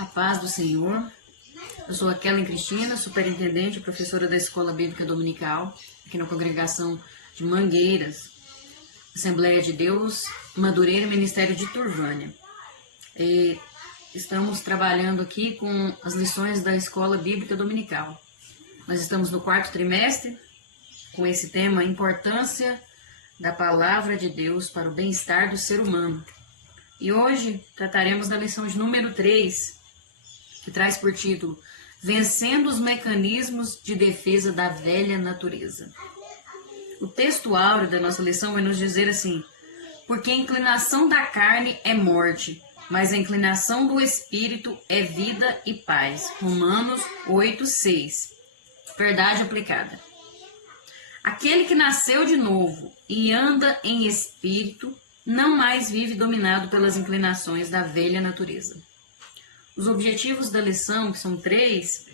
A paz do Senhor. Eu sou a Kellen Cristina, superintendente e professora da Escola Bíblica Dominical, aqui na congregação de Mangueiras, Assembleia de Deus, Madureira e Ministério de Turvânia. Estamos trabalhando aqui com as lições da Escola Bíblica Dominical. Nós estamos no 4º trimestre, com esse tema, a importância da Palavra de Deus para o bem-estar do ser humano. E hoje trataremos da lição de número 3, que traz por título Vencendo os mecanismos de defesa da velha natureza. O texto áureo da nossa lição vai nos dizer assim: porque a inclinação da carne é morte, mas a inclinação do espírito é vida e paz. Romanos 8:6. Verdade aplicada. Aquele que nasceu de novo e anda em espírito não mais vive dominado pelas inclinações da velha natureza. Os objetivos da lição, que são 3,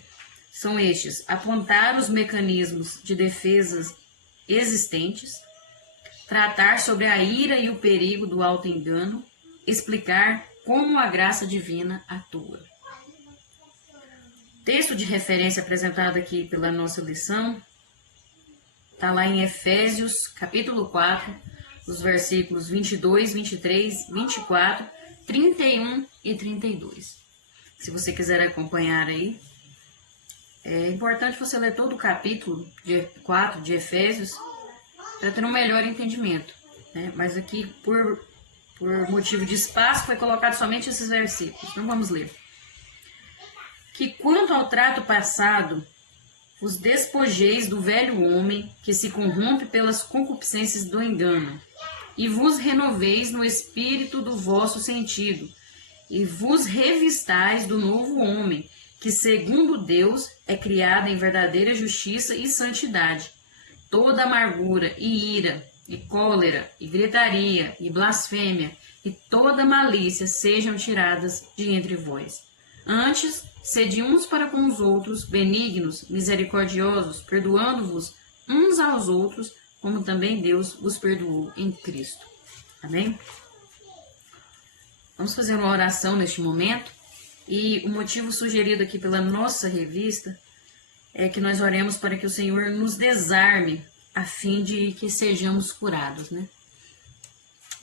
são estes: apontar os mecanismos de defesas existentes, tratar sobre a ira e o perigo do auto-engano, explicar como a graça divina atua. O texto de referência apresentado aqui pela nossa lição está lá em Efésios, capítulo 4, os versículos 22, 23, 24, 31 e 32. Se você quiser acompanhar aí, é importante você ler todo o capítulo 4 de Efésios para ter um melhor entendimento, né? Mas aqui, por motivo de espaço, foi colocado somente esses versículos. Então vamos ler. Que quanto ao trato passado, os despojeis do velho homem que se corrompe pelas concupiscências do engano, e vos renoveis no espírito do vosso sentido, e vos revistais do novo homem, que segundo Deus é criado em verdadeira justiça e santidade. Toda amargura e ira, e cólera, e gritaria, e blasfêmia, e toda malícia sejam tiradas de entre vós. Antes, sede uns para com os outros, benignos, misericordiosos, perdoando-vos uns aos outros, como também Deus vos perdoou em Cristo. Amém? Vamos fazer uma oração neste momento, e o motivo sugerido aqui pela nossa revista é que nós oremos para que o Senhor nos desarme, a fim de que sejamos curados, né?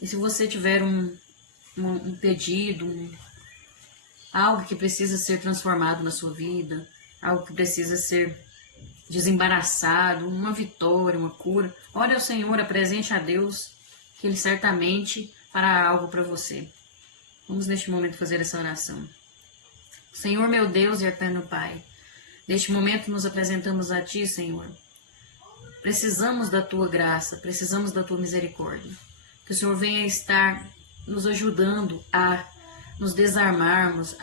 E se você tiver um pedido, algo que precisa ser transformado na sua vida, algo que precisa ser desembaraçado, uma vitória, uma cura, ore ao Senhor, apresente a Deus, que Ele certamente fará algo para você. Vamos neste momento fazer essa oração. Senhor meu Deus e eterno Pai, neste momento nos apresentamos a Ti, Senhor. Precisamos da Tua graça, precisamos da Tua misericórdia. Que o Senhor venha estar nos ajudando a nos desarmarmos,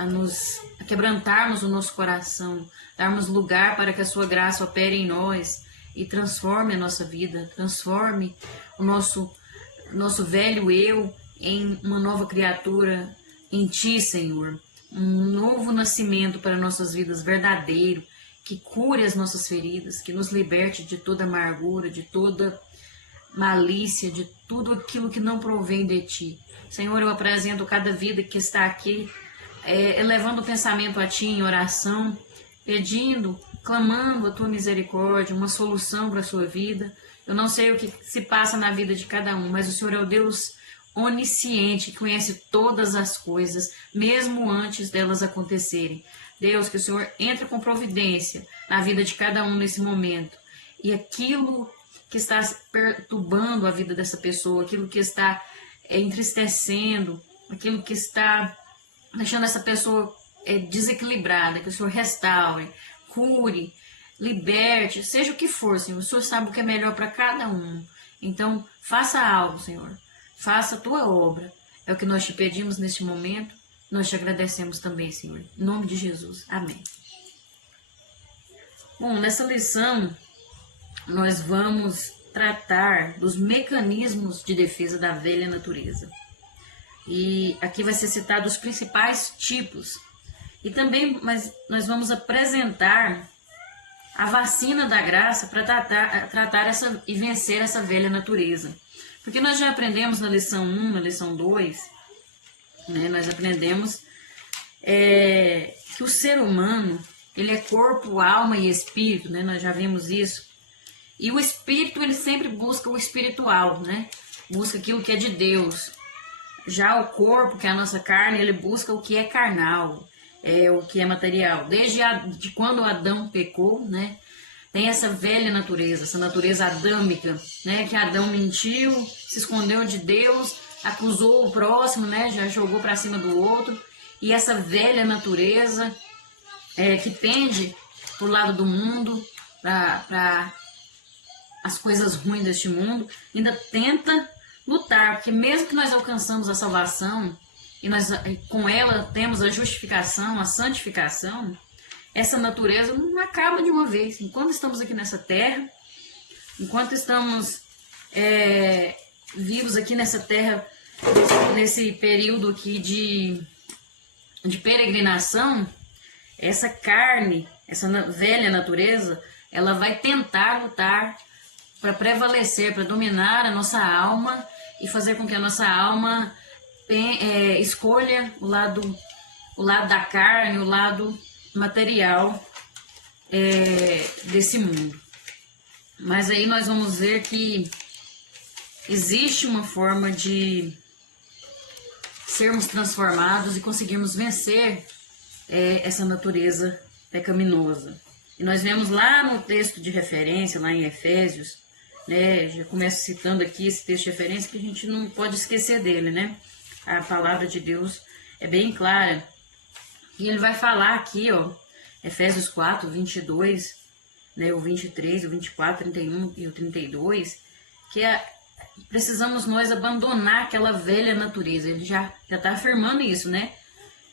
a quebrantarmos o nosso coração, darmos lugar para que a Sua graça opere em nós e transforme a nossa vida, transforme o nosso velho eu em uma nova criatura em Ti, Senhor. Um novo nascimento para nossas vidas verdadeiro, que cure as nossas feridas, que nos liberte de toda amargura, de toda malícia, de tudo aquilo que não provém de Ti. Senhor, eu apresento cada vida que está aqui, elevando o pensamento a Ti em oração, pedindo, clamando a Tua misericórdia, uma solução para a sua vida. Eu não sei o que se passa na vida de cada um, mas o Senhor é o Deus onisciente, que conhece todas as coisas, mesmo antes delas acontecerem. Deus, que o Senhor entre com providência na vida de cada um nesse momento. E aquilo que está perturbando a vida dessa pessoa, aquilo que está entristecendo, aquilo que está deixando essa pessoa desequilibrada, que o Senhor restaure, cure, liberte, seja o que for, Senhor. O Senhor sabe o que é melhor para cada um. Então, faça algo, Senhor. Faça a Tua obra. É o que nós te pedimos neste momento. Nós te agradecemos também, Senhor. Em nome de Jesus. Amém. Bom, nessa lição, nós vamos tratar dos mecanismos de defesa da velha natureza. E aqui vai ser citado os principais tipos. E também nós vamos apresentar a vacina da graça para tratar e vencer essa velha natureza. Porque nós já aprendemos na lição 1, na lição 2, né, nós aprendemos que o ser humano, ele é corpo, alma e espírito, né? Nós já vimos isso. E o espírito, ele sempre busca o espiritual, né? Busca aquilo que é de Deus. Já o corpo, que é a nossa carne, ele busca o que é carnal, o que é material. De quando Adão pecou, né? Tem essa velha natureza, essa natureza adâmica, né? Que Adão mentiu, se escondeu de Deus, acusou o próximo, né? Já jogou para cima do outro. E essa velha natureza que pende pro lado do mundo, para as coisas ruins deste mundo, ainda tenta lutar, porque mesmo que nós alcançamos a salvação e nós com ela temos a justificação, a santificação, essa natureza não acaba de uma vez. Enquanto estamos aqui nessa terra, enquanto estamos vivos aqui nessa terra, nesse período aqui de peregrinação, essa carne, essa velha natureza, ela vai tentar lutar para prevalecer, para dominar a nossa alma e fazer com que a nossa alma escolha o lado da carne, o lado material desse mundo. Mas aí nós vamos ver que existe uma forma de sermos transformados e conseguirmos vencer essa natureza pecaminosa. E nós vemos lá no texto de referência, lá em Efésios, né, já começo citando aqui esse texto de referência, que a gente não pode esquecer dele, né? A palavra de Deus é bem clara. E ele vai falar aqui, ó, Efésios 4, 22, né, o 23, o 24, 31 e o 32, que precisamos nós abandonar aquela velha natureza. Ele já está afirmando isso, né?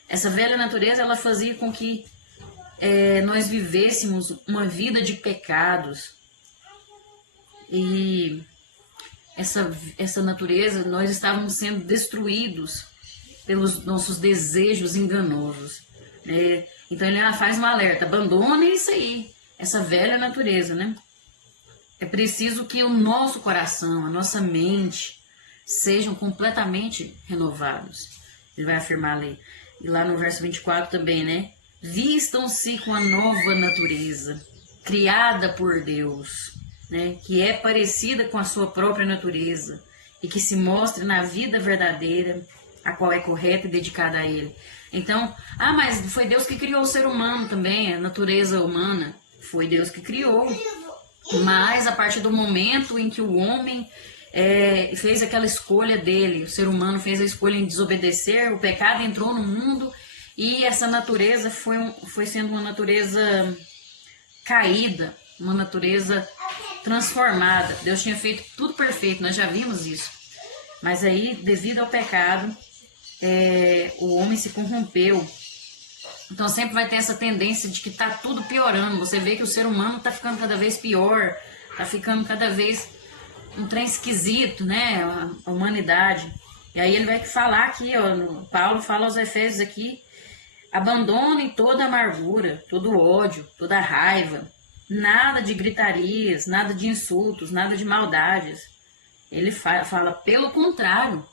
Essa velha natureza, ela fazia com que nós vivêssemos uma vida de pecados. E essa natureza, nós estávamos sendo destruídos pelos nossos desejos enganosos. Né? Então ele faz um alerta: abandone isso aí, essa velha natureza, né? É preciso que o nosso coração, a nossa mente, sejam completamente renovados. Ele vai afirmar ali. E lá no verso 24 também, né? Vistam-se com a nova natureza, criada por Deus, né? Que é parecida com a sua própria natureza e que se mostre na vida verdadeira, a qual é correta e dedicada a Ele. Então, mas foi Deus que criou o ser humano também, a natureza humana. Foi Deus que criou. Mas a partir do momento em que o homem fez aquela escolha dele, o ser humano fez a escolha em desobedecer, o pecado entrou no mundo e essa natureza foi sendo uma natureza caída, uma natureza transformada. Deus tinha feito tudo perfeito, nós já vimos isso. Mas aí, devido ao pecado, o homem se corrompeu. Então sempre vai ter essa tendência de que tá tudo piorando. Você vê que o ser humano tá ficando cada vez pior, tá ficando cada vez um trem esquisito, né? A humanidade. E aí ele vai falar aqui, ó, Paulo fala aos Efésios aqui: abandonem toda amargura, todo ódio, toda raiva, nada de gritarias, nada de insultos, nada de maldades. Ele fala, pelo contrário,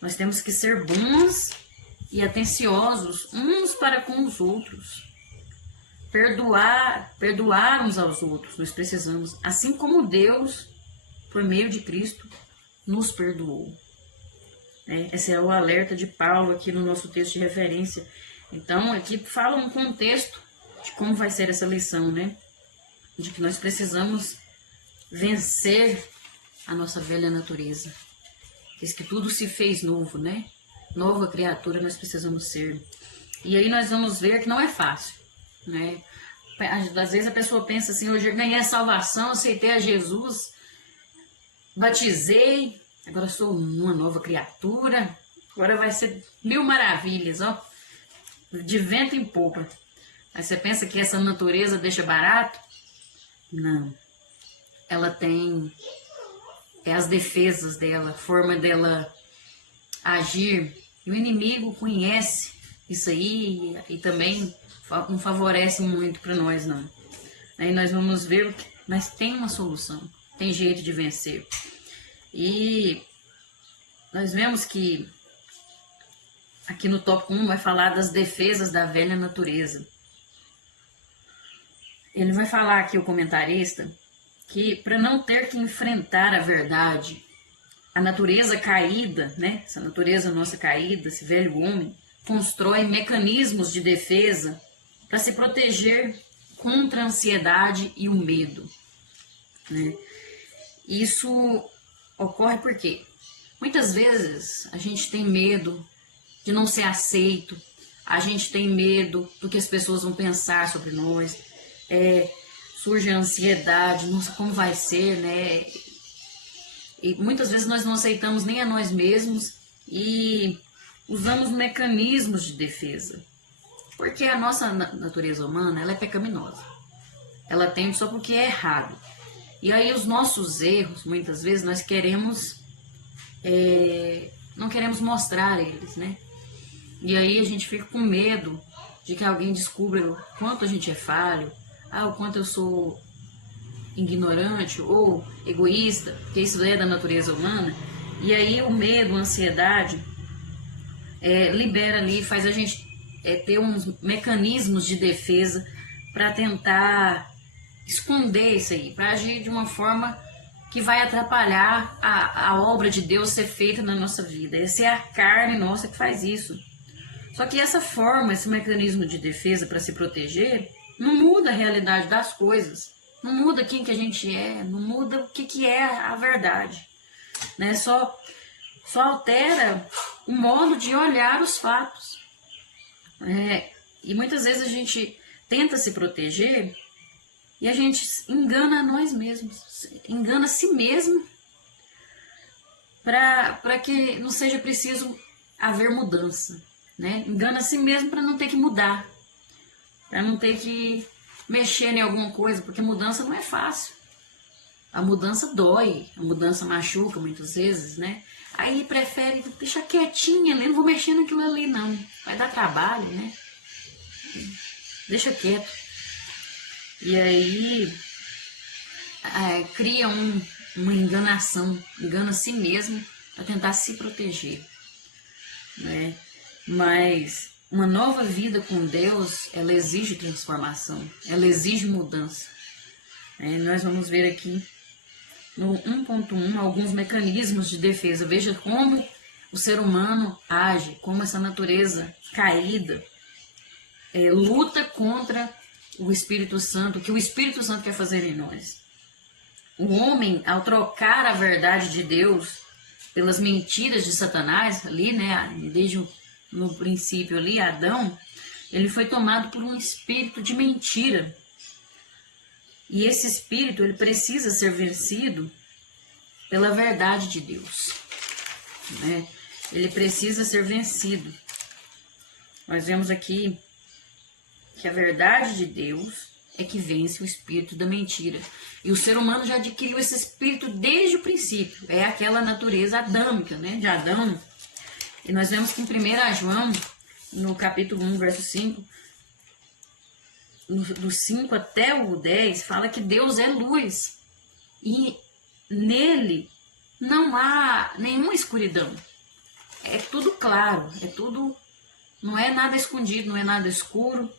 nós temos que ser bons e atenciosos uns para com os outros. Perdoar uns aos outros, nós precisamos, assim como Deus, por meio de Cristo, nos perdoou. Esse é o alerta de Paulo aqui no nosso texto de referência. Então, aqui fala um contexto de como vai ser essa lição, né? De que nós precisamos vencer a nossa velha natureza. Diz que tudo se fez novo, né? Nova criatura nós precisamos ser. E aí nós vamos ver que não é fácil, né? Às vezes a pessoa pensa assim: hoje eu ganhei a salvação, aceitei a Jesus, batizei, agora sou uma nova criatura, agora vai ser mil maravilhas, ó, de vento em popa. Aí você pensa que essa natureza deixa barato? Não. Ela tem as defesas dela, a forma dela agir. E o inimigo conhece isso aí e também não favorece muito para nós, não. Aí nós vamos ver que mas tem uma solução, tem jeito de vencer. E nós vemos que aqui no tópico 1, vai falar das defesas da velha natureza. Ele vai falar aqui, o comentarista, que para não ter que enfrentar a verdade, a natureza caída, né? Essa natureza nossa caída, esse velho homem, constrói mecanismos de defesa para se proteger contra a ansiedade e o medo, né? Isso ocorre porque muitas vezes a gente tem medo de não ser aceito, a gente tem medo do que as pessoas vão pensar sobre nós, surge a ansiedade, nossa, como vai ser, né? E muitas vezes nós não aceitamos nem a nós mesmos e usamos mecanismos de defesa, porque a nossa natureza humana, ela é pecaminosa, ela tende só porque é errado. E aí os nossos erros, muitas vezes, nós queremos, não queremos mostrar eles, né? E aí a gente fica com medo de que alguém descubra o quanto a gente é falho, o quanto eu sou ignorante ou egoísta, porque isso é da natureza humana. E aí o medo, a ansiedade, libera ali, faz a gente ter uns mecanismos de defesa para tentar esconder isso aí, para agir de uma forma que vai atrapalhar a obra de Deus ser feita na nossa vida. Essa é a carne nossa que faz isso. Só que essa forma, esse mecanismo de defesa para se proteger, não muda a realidade das coisas, não muda quem que a gente é, não muda o que é a verdade, né? Só altera o modo de olhar os fatos. E muitas vezes a gente tenta se proteger e a gente engana nós mesmos, engana a si mesmo, para que não seja preciso haver mudança, né? Engana a si mesmo para não ter que mudar, para não ter que mexer em alguma coisa, porque mudança não é fácil. A mudança dói, a mudança machuca muitas vezes, né? Aí prefere deixar quietinha ali, não vou mexer naquilo ali não, vai dar trabalho, né? Deixa quieto. E aí cria uma enganação, engana a si mesmo para tentar se proteger, né? Mas uma nova vida com Deus, ela exige transformação, ela exige mudança. Nós vamos ver aqui no 1.1 alguns mecanismos de defesa. Veja como o ser humano age, como essa natureza caída luta contra o Espírito Santo, o que o Espírito Santo quer fazer em nós. O homem, ao trocar a verdade de Deus pelas mentiras de Satanás, ali, né, desde no princípio ali, Adão, ele foi tomado por um espírito de mentira. E esse espírito, ele precisa ser vencido pela verdade de Deus, né? Ele precisa ser vencido. Nós vemos aqui que a verdade de Deus é que vence o espírito da mentira. E o ser humano já adquiriu esse espírito desde o princípio. É aquela natureza adâmica, né, de Adão. E nós vemos que em 1 João, no capítulo 1, verso 5, do 5 até o 10, fala que Deus é luz. E nele não há nenhuma escuridão. É tudo claro, não é nada escondido, não é nada escuro.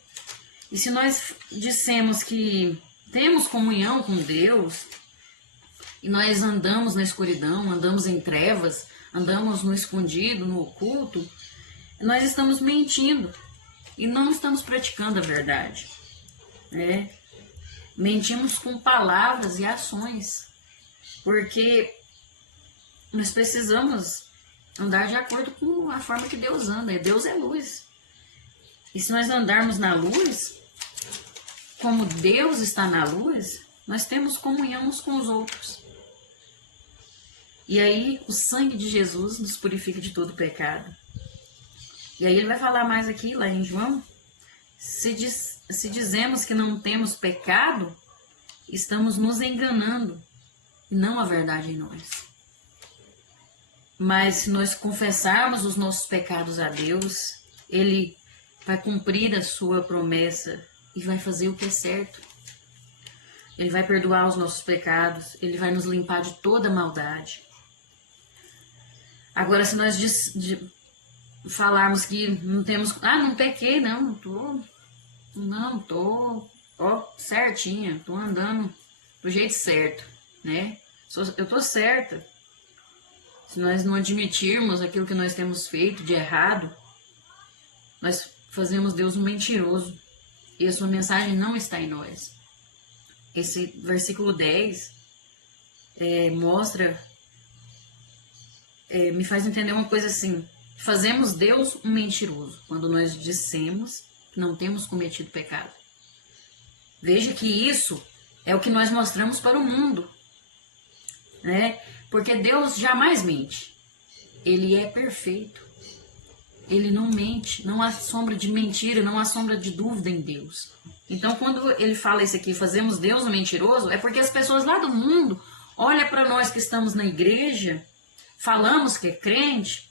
E se nós dissemos que temos comunhão com Deus, e nós andamos na escuridão, andamos em trevas, andamos no escondido, no oculto, nós estamos mentindo e não estamos praticando a verdade, né? Mentimos com palavras e ações, porque nós precisamos andar de acordo com a forma que Deus anda. Deus é luz. E se nós andarmos na luz, como Deus está na luz, nós temos comunhão uns com os outros. E aí o sangue de Jesus nos purifica de todo pecado. E aí ele vai falar mais aqui, lá em João, se dizemos que não temos pecado, estamos nos enganando, e não a verdade em nós. Mas se nós confessarmos os nossos pecados a Deus, Ele vai cumprir a sua promessa e vai fazer o que é certo. Ele vai perdoar os nossos pecados, Ele vai nos limpar de toda maldade. Agora, se nós falarmos que não temos, não pequei, não tô, ó, certinha, tô andando do jeito certo, né? Eu tô certa. Se nós não admitirmos aquilo que nós temos feito de errado, nós fazemos Deus um mentiroso. E a sua mensagem não está em nós. Esse versículo 10 mostra, me faz entender uma coisa assim. Fazemos Deus um mentiroso quando nós dissemos que não temos cometido pecado. Veja que isso é o que nós mostramos para o mundo, né? Porque Deus jamais mente. Ele é perfeito. Ele não mente. Não há sombra de mentira, não há sombra de dúvida em Deus. Então, quando ele fala isso aqui, fazemos Deus um mentiroso, é porque as pessoas lá do mundo olham para nós que estamos na igreja, falamos que é crente,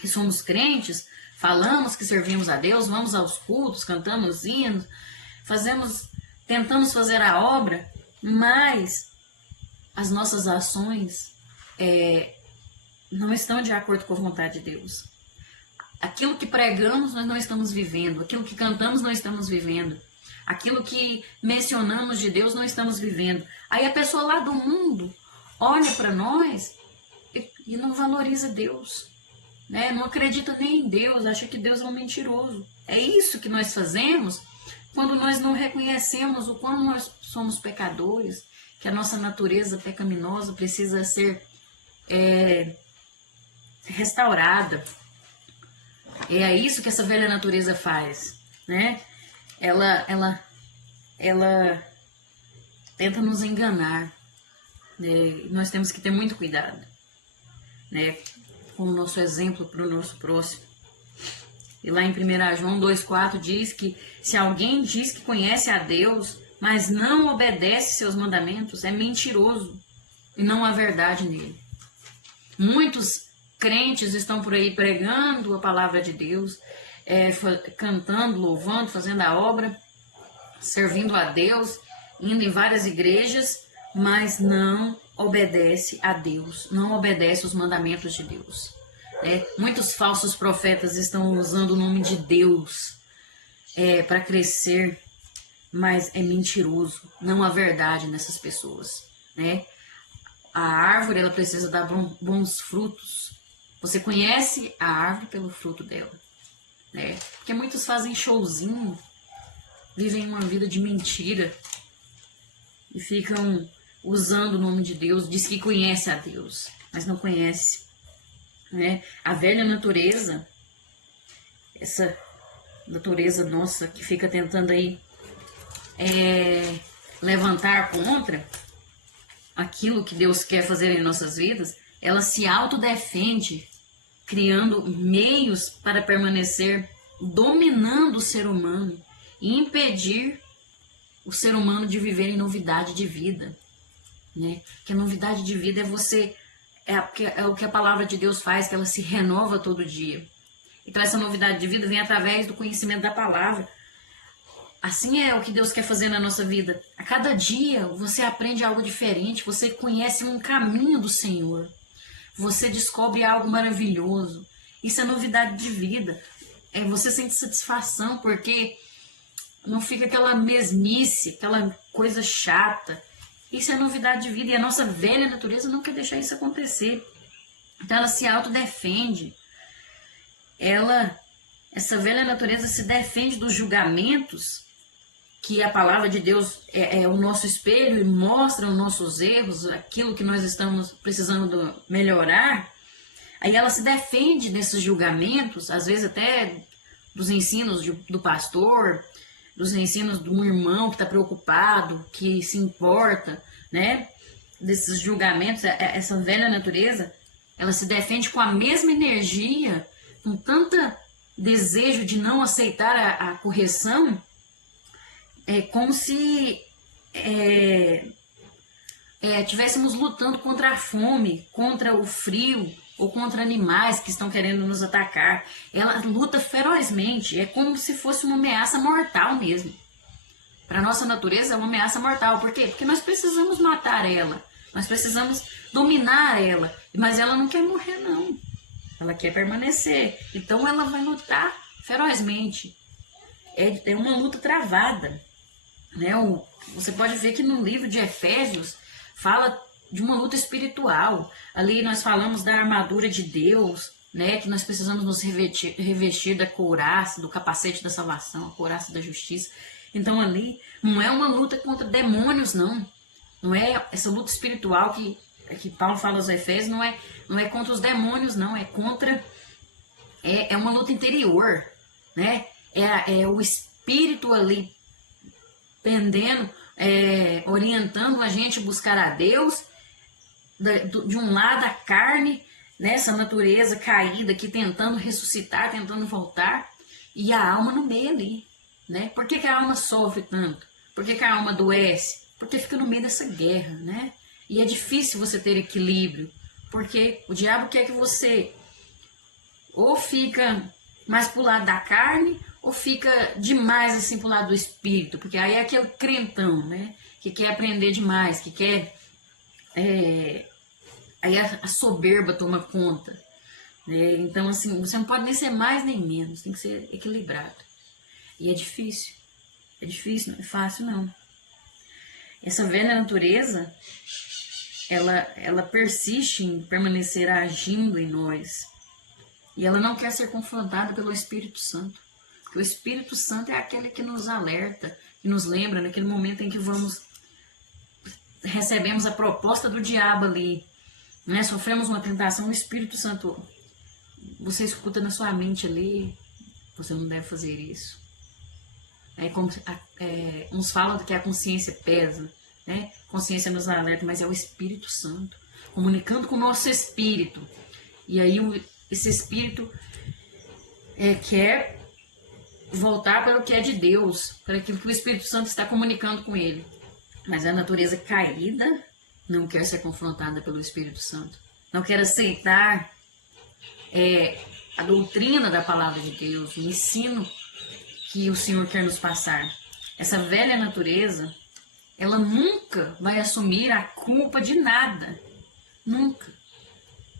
que somos crentes, falamos que servimos a Deus, vamos aos cultos, cantamos hinos, tentamos fazer a obra, mas as nossas ações não estão de acordo com a vontade de Deus. Aquilo que pregamos, nós não estamos vivendo. Aquilo que cantamos, não estamos vivendo. Aquilo que mencionamos de Deus, não estamos vivendo. Aí a pessoa lá do mundo olha para nós e não valoriza Deus, né? Não acredita nem em Deus, acha que Deus é um mentiroso. É isso que nós fazemos quando nós não reconhecemos o quanto nós somos pecadores, que a nossa natureza pecaminosa precisa ser restaurada. É isso que essa velha natureza faz, né? Ela tenta nos enganar, né? Nós temos que ter muito cuidado, né? Com o nosso exemplo para o nosso próximo. E lá em 1 João 2,4 diz que se alguém diz que conhece a Deus, mas não obedece seus mandamentos, é mentiroso e não há verdade nele. Muitos crentes estão por aí pregando a palavra de Deus, cantando, louvando, fazendo a obra, servindo a Deus, indo em várias igrejas, mas não obedece a Deus, não obedece os mandamentos de Deus. Muitos falsos profetas estão usando o nome de Deus para crescer, mas é mentiroso, não há verdade nessas pessoas, né? A árvore, ela precisa dar bons frutos. Você conhece a árvore pelo fruto dela, né? Porque muitos fazem showzinho, vivem uma vida de mentira e ficam usando o nome de Deus, diz que conhece a Deus, mas não conhece, né? A velha natureza, essa natureza nossa que fica tentando aí levantar contra aquilo que Deus quer fazer em nossas vidas, ela se autodefende, criando meios para permanecer dominando o ser humano e impedir o ser humano de viver em novidade de vida, né? Que a novidade de vida é o que a palavra de Deus faz, que ela se renova todo dia. Então essa novidade de vida vem através do conhecimento da palavra. Assim é o que Deus quer fazer na nossa vida. A cada dia você aprende algo diferente, você conhece um caminho do Senhor. Você descobre algo maravilhoso. Isso é novidade de vida. Você sente satisfação porque não fica aquela mesmice, aquela coisa chata. Isso é novidade de vida e a nossa velha natureza não quer deixar isso acontecer. Então ela se autodefende. Essa velha natureza se defende dos julgamentos que a palavra de Deus é o nosso espelho e mostra os nossos erros, aquilo que nós estamos precisando melhorar. Aí ela se defende desses julgamentos, às vezes até dos ensinos do pastor, dos ensinos de um irmão que está preocupado, que se importa, né? Desses julgamentos. Essa velha natureza, ela se defende com a mesma energia, com tanta desejo de não aceitar a correção, como se estivéssemos lutando contra a fome, contra o frio ou contra animais que estão querendo nos atacar. Ela luta ferozmente, é como se fosse uma ameaça mortal mesmo. Para a nossa natureza é uma ameaça mortal. Por quê? Porque nós precisamos matar ela, nós precisamos dominar ela, mas ela não quer morrer não. ela quer permanecer. Então ela vai lutar ferozmente. É uma luta travada, né? Você pode ver que no livro de Efésios fala de uma luta espiritual. Ali nós falamos da armadura de Deus, né? Que nós precisamos nos revestir da couraça, do capacete da salvação, a couraça da justiça. Então ali não é uma luta contra demônios, não. Não é essa luta espiritual que Paulo fala aos Efésios, não é contra os demônios, não. É contra... É uma luta interior, né? É o espírito ali pendendo, orientando a gente a buscar a Deus. De um lado a carne, né, essa natureza caída aqui tentando ressuscitar, tentando voltar, e a alma no meio ali, né? Por que a alma sofre tanto? Por que a alma adoece? Porque fica no meio dessa guerra, né? E é difícil você ter equilíbrio, porque o diabo quer que você ou fica mais pro lado da carne, ou fica demais assim pro lado do espírito, porque aí é aquele crentão, né? Que quer aprender demais, que quer... Aí a soberba toma conta, né? Então, assim, você não pode nem ser mais nem menos, tem que ser equilibrado. E é difícil, não é fácil, não. Essa velha natureza, ela persiste em permanecer agindo em nós. E ela não quer ser confrontada pelo Espírito Santo. Porque o Espírito Santo é aquele que nos alerta, que nos lembra naquele momento em que recebemos a proposta do diabo ali, né? Sofremos uma tentação, o Espírito Santo, você escuta na sua mente ali, você não deve fazer isso. Uns falam que a consciência pesa, né? Consciência nos alerta, mas é o Espírito Santo comunicando com o nosso espírito. E aí esse espírito quer voltar para o que é de Deus, para aquilo que o Espírito Santo está comunicando com ele. Mas a natureza caída não quer ser confrontada pelo Espírito Santo. Não quer aceitar a doutrina da palavra de Deus, o ensino que o Senhor quer nos passar. Essa velha natureza, ela nunca vai assumir a culpa de nada. Nunca.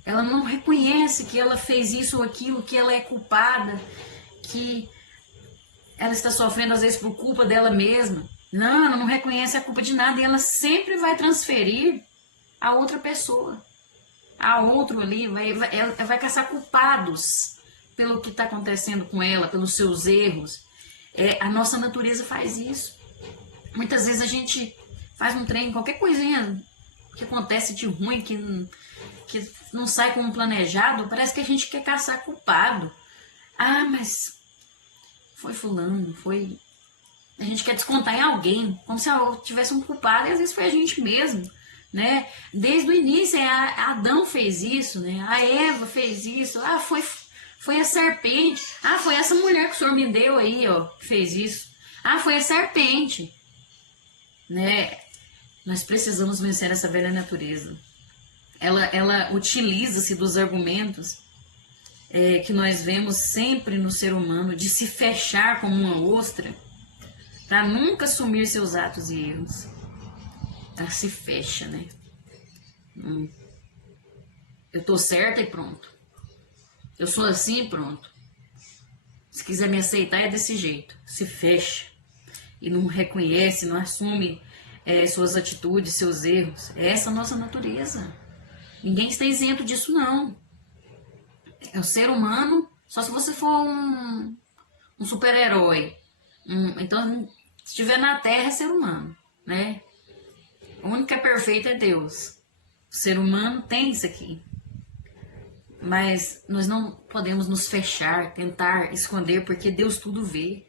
Ela não reconhece que ela fez isso ou aquilo, que ela é culpada, que ela está sofrendo às vezes por culpa dela mesma. Não, ela não reconhece a culpa de nada e ela sempre vai transferir a outra pessoa. A outro ali, ela vai caçar culpados pelo que está acontecendo com ela, pelos seus erros. A nossa natureza faz isso. Muitas vezes a gente faz um trem, qualquer coisinha que acontece de ruim, que não sai como planejado, parece que a gente quer caçar culpado. Ah, mas foi fulano, foi... A gente quer descontar em alguém, como se tivesse um culpado, e às vezes foi a gente mesmo, né? Desde o início, Adão fez isso, né? A Eva fez isso, foi a serpente, foi essa mulher que o Senhor me deu aí, ó, que fez isso. Foi a serpente, né? Nós precisamos vencer essa velha natureza. Ela utiliza-se dos argumentos que nós vemos sempre no ser humano, de se fechar como uma ostra, para nunca assumir seus atos e erros. Ela se fecha, né? Eu tô certa e pronto. Eu sou assim e pronto. Se quiser me aceitar, é desse jeito. Se fecha. E não reconhece, não assume suas atitudes, seus erros. É essa a nossa natureza. Ninguém está isento disso, não. É o ser humano, só se você for um super-herói. Então, se estiver na Terra, é ser humano, né? O único que é perfeito é Deus. O ser humano tem isso aqui. Mas nós não podemos nos fechar, tentar esconder, porque Deus tudo vê.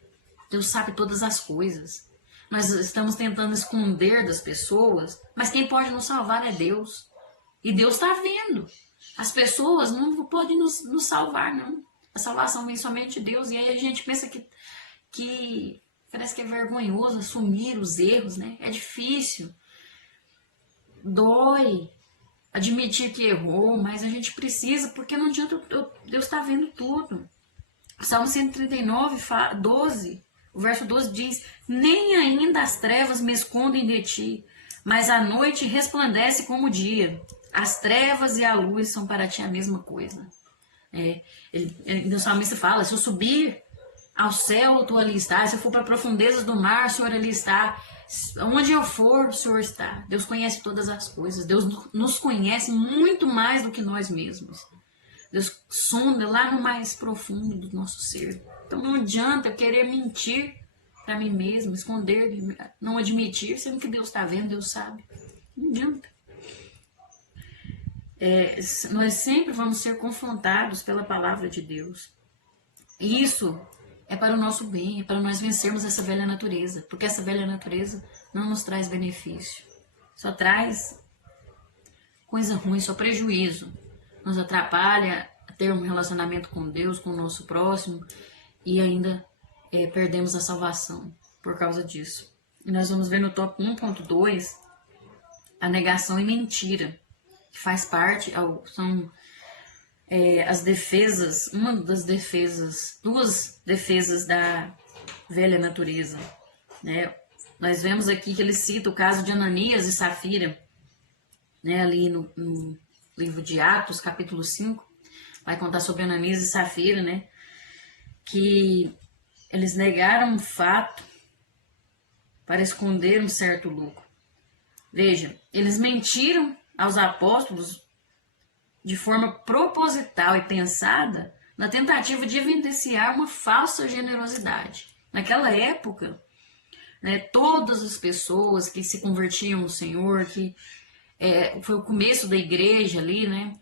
Deus sabe todas as coisas. Nós estamos tentando esconder das pessoas, mas quem pode nos salvar é Deus. E Deus está vendo. As pessoas não podem nos salvar, não. A salvação vem somente de Deus. E aí a gente pensa que parece que é vergonhoso assumir os erros, né? É difícil. Dói admitir que errou, mas a gente precisa, porque não adianta, Deus está vendo tudo. Salmo 139, 12, o verso 12 diz: nem ainda as trevas me escondem de ti, mas a noite resplandece como o dia. As trevas e a luz são para ti a mesma coisa. O salmista fala, se eu subir ao céu, tu ali está. Se eu for para profundezas do mar, o Senhor ali está. Onde eu for, o Senhor está. Deus conhece todas as coisas. Deus nos conhece muito mais do que nós mesmos. Deus sonda lá no mais profundo do nosso ser. Então não adianta eu querer mentir para mim mesmo, esconder, não admitir, sendo que Deus está vendo, Deus sabe. Não adianta. Nós sempre vamos ser confrontados pela palavra de Deus. E isso é para o nosso bem, é para nós vencermos essa velha natureza, porque essa velha natureza não nos traz benefício, só traz coisa ruim, só prejuízo, nos atrapalha a ter um relacionamento com Deus, com o nosso próximo, e ainda perdemos a salvação por causa disso. E nós vamos ver no tópico 1.2 a negação e mentira, que faz parte, são as defesas, duas defesas da velha natureza, né? Nós vemos aqui que ele cita o caso de Ananias e Safira, né? Ali no livro de Atos, capítulo 5, vai contar sobre Ananias e Safira, né? Que eles negaram um fato para esconder um certo lucro. Veja, eles mentiram aos apóstolos de forma proposital e pensada na tentativa de evidenciar uma falsa generosidade. Naquela época, né, todas as pessoas que se convertiam ao Senhor, que foi o começo da igreja ali, né?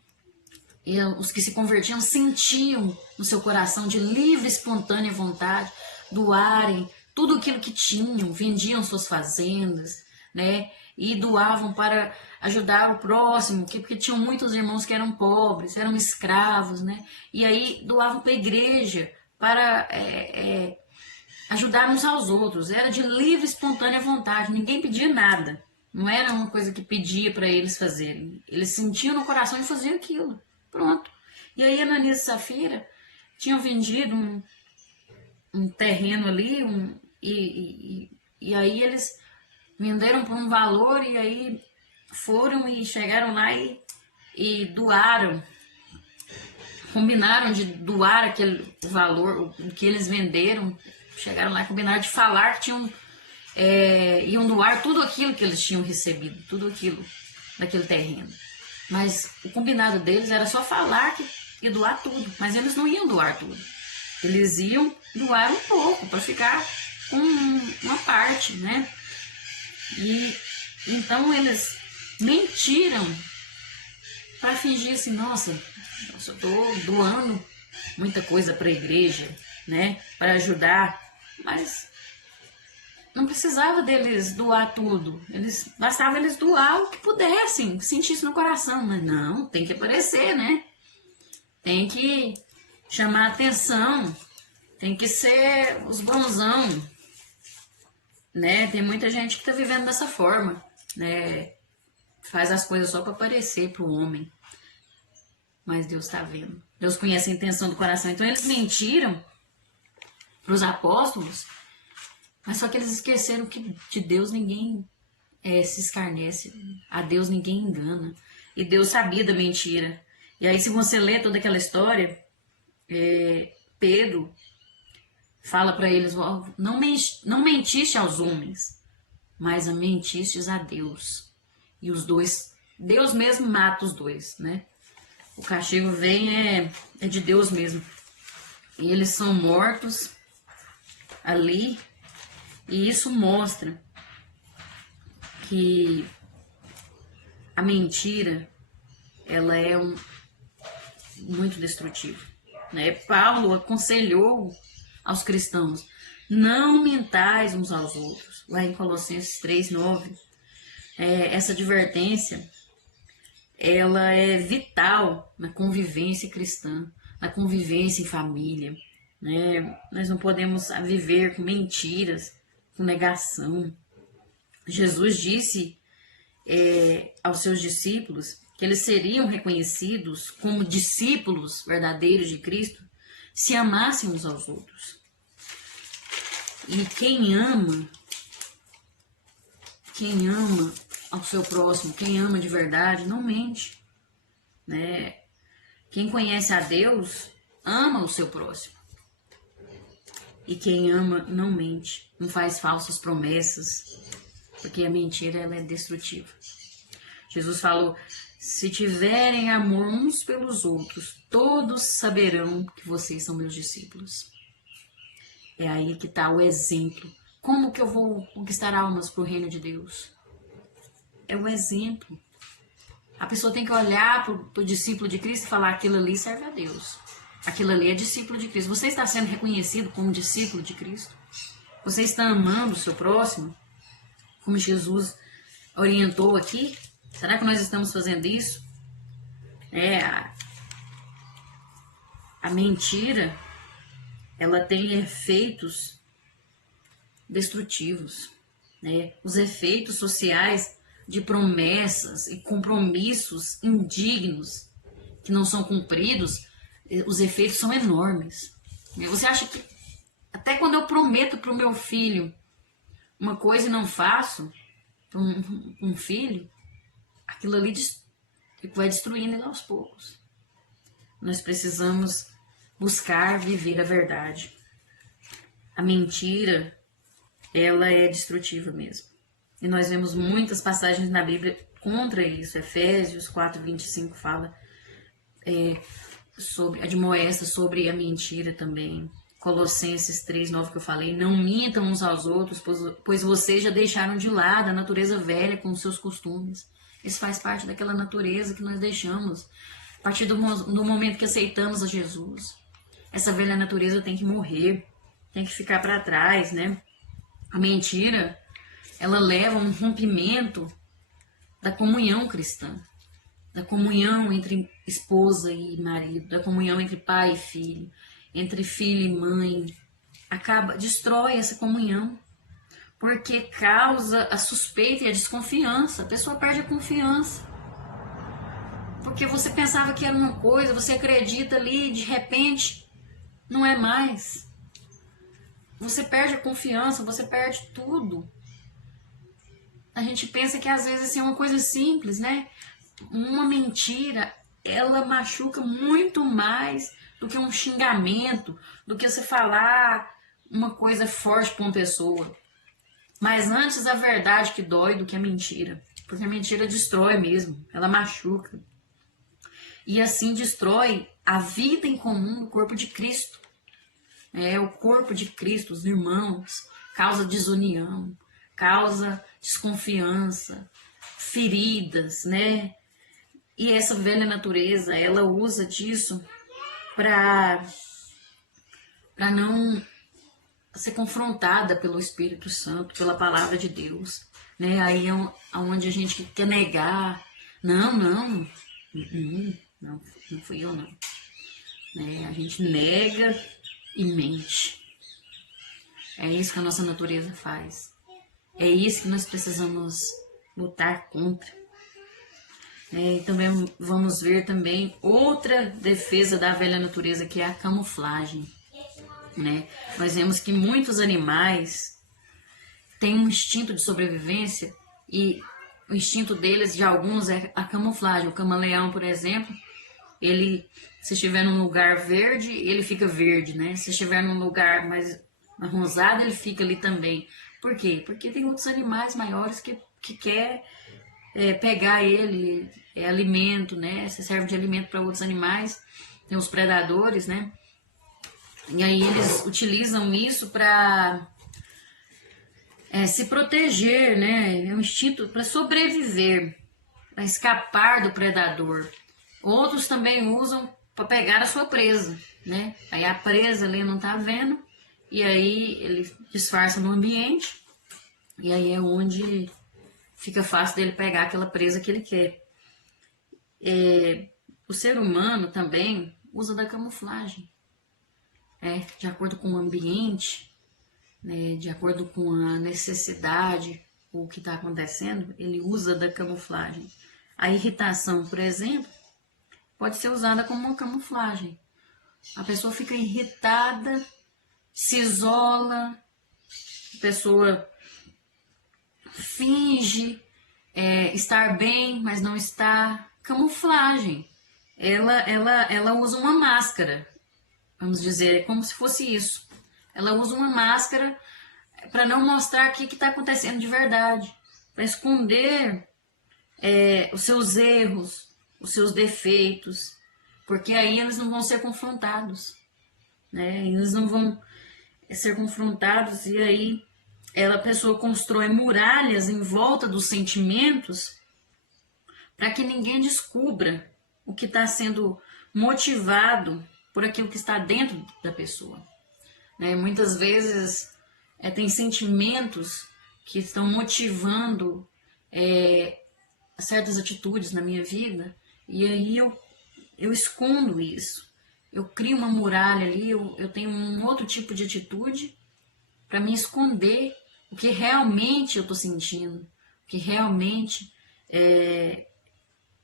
E os que se convertiam sentiam no seu coração de livre, espontânea vontade doarem tudo aquilo que tinham, vendiam suas fazendas, né? E doavam para ajudar o próximo, porque tinham muitos irmãos que eram pobres, eram escravos, né? E aí doavam para a igreja para ajudar uns aos outros. Era de livre, espontânea vontade, ninguém pedia nada. Não era uma coisa que pedia para eles fazerem. Eles sentiam no coração e faziam aquilo. Pronto. E aí Ananias e Safira tinham vendido um terreno ali, e aí eles venderam por um valor, e aí foram e chegaram lá e doaram, combinaram de doar aquele valor, o que eles venderam, chegaram lá e combinaram de falar que iam doar tudo aquilo que eles tinham recebido, tudo aquilo daquele terreno. Mas o combinado deles era só falar que ia doar tudo, mas eles não iam doar tudo. Eles iam doar um pouco para ficar com uma parte, né? E então eles mentiram para fingir assim, nossa, eu tô doando muita coisa para a igreja, né? Para ajudar, mas não precisava deles doar tudo. Bastava eles doar o que pudessem, sentisse no coração. Mas não, tem que aparecer, né? Tem que chamar atenção, tem que ser os bonzão, né? Tem muita gente que tá vivendo dessa forma, né? Faz as coisas só para aparecer pro homem. Mas Deus tá vendo. Deus conhece a intenção do coração. Então eles mentiram pros apóstolos, mas só que eles esqueceram que de Deus ninguém se escarnece, a Deus ninguém engana. E Deus sabia da mentira. E aí, se você lê toda aquela história, Pedro fala para eles, não mentiste aos homens, mas mentistes a Deus. E os dois, Deus mesmo mata os dois, né? O castigo vem é de Deus mesmo. E eles são mortos ali. E isso mostra que a mentira, ela é muito destrutiva, né? Paulo aconselhou aos cristãos, não mentais uns aos outros, lá em Colossenses 3:9. Essa advertência, ela é vital na convivência cristã, na convivência em família, né? Nós não podemos viver com mentiras, com negação. Jesus disse aos seus discípulos que eles seriam reconhecidos como discípulos verdadeiros de Cristo se amassem uns aos outros. E quem ama ao seu próximo, quem ama de verdade, não mente, né? Quem conhece a Deus ama o seu próximo. E quem ama não mente, não faz falsas promessas, porque a mentira ela é destrutiva. Jesus falou: se tiverem amor uns pelos outros, todos saberão que vocês são meus discípulos. É aí que está o exemplo. Como que eu vou conquistar almas para o reino de Deus? É o exemplo. A pessoa tem que olhar para o discípulo de Cristo e falar: aquilo ali serve a Deus. Aquilo ali é discípulo de Cristo. Você está sendo reconhecido como discípulo de Cristo? Você está amando o seu próximo? Como Jesus orientou aqui? Será que nós estamos fazendo isso? A mentira, ela tem efeitos destrutivos, né? Os efeitos sociais de promessas e compromissos indignos que não são cumpridos, os efeitos são enormes. Você acha que até quando eu prometo para o meu filho uma coisa e não faço, para um filho, aquilo ali vai destruindo ele aos poucos. Nós precisamos buscar viver a verdade. A mentira, ela é destrutiva mesmo. E nós vemos muitas passagens na Bíblia contra isso. Efésios 4:25 fala admoesta sobre a mentira também. Colossenses 3:9 que eu falei: não mintam uns aos outros, pois vocês já deixaram de lado a natureza velha com os seus costumes. Isso faz parte daquela natureza que nós deixamos a partir do momento que aceitamos a Jesus. Essa velha natureza tem que morrer, tem que ficar para trás, né? A mentira, ela leva a um rompimento da comunhão cristã, da comunhão entre esposa e marido, da comunhão entre pai e filho, entre filho e mãe. Destrói essa comunhão, porque causa a suspeita e a desconfiança. A pessoa perde a confiança, porque você pensava que era uma coisa, você acredita ali, de repente não é mais. Você perde a confiança, você perde tudo. A gente pensa que às vezes assim, é uma coisa simples, né? Uma mentira, ela machuca muito mais do que um xingamento, do que você falar uma coisa forte para uma pessoa. Mas antes a verdade que dói do que a mentira. Porque a mentira destrói mesmo, ela machuca. E assim destrói a vida em comum do corpo de Cristo. O corpo de Cristo, os irmãos, causa desunião, causa desconfiança, feridas, né? E essa velha natureza, ela usa disso para não ser confrontada pelo Espírito Santo, pela palavra de Deus, né? Aí é onde a gente quer negar. Não fui eu não. Né? A gente nega e mente. É isso que a nossa natureza faz. É isso que nós precisamos lutar contra. E também vamos ver também outra defesa da velha natureza, que é a camuflagem. Né? Nós vemos que muitos animais têm um instinto de sobrevivência, e o instinto deles, de alguns, é a camuflagem. O camaleão, por exemplo, se estiver num lugar verde, ele fica verde, né? Se estiver num lugar mais arrosado, ele fica ali também. Por quê? Porque tem outros animais maiores que quer pegar ele, alimento, né? Se serve de alimento para outros animais. Tem os predadores, né? E aí eles utilizam isso para se proteger, né? É um instinto para sobreviver, para escapar do predador. Outros também usam para pegar a sua presa, né? Aí a presa ali não tá vendo, e aí ele disfarça no ambiente, e aí é onde fica fácil dele pegar aquela presa que ele quer. O ser humano também usa da camuflagem, de acordo com o ambiente, né? De acordo com a necessidade, o que está acontecendo, ele usa da camuflagem. A irritação, por exemplo, pode ser usada como uma camuflagem. A pessoa fica irritada, se isola, a pessoa finge estar bem, mas não está. Camuflagem. ela usa uma máscara, vamos dizer, é como se fosse isso. Ela usa uma máscara para não mostrar o que está acontecendo de verdade, para esconder os seus erros, os seus defeitos, porque aí eles não vão ser confrontados, né? Eles não vão ser confrontados e aí a pessoa constrói muralhas em volta dos sentimentos para que ninguém descubra o que está sendo motivado por aquilo que está dentro da pessoa, né? Muitas vezes tem sentimentos que estão motivando certas atitudes na minha vida e aí eu escondo isso. Eu crio uma muralha ali, eu tenho um outro tipo de atitude para me esconder o que realmente eu estou sentindo, o que realmente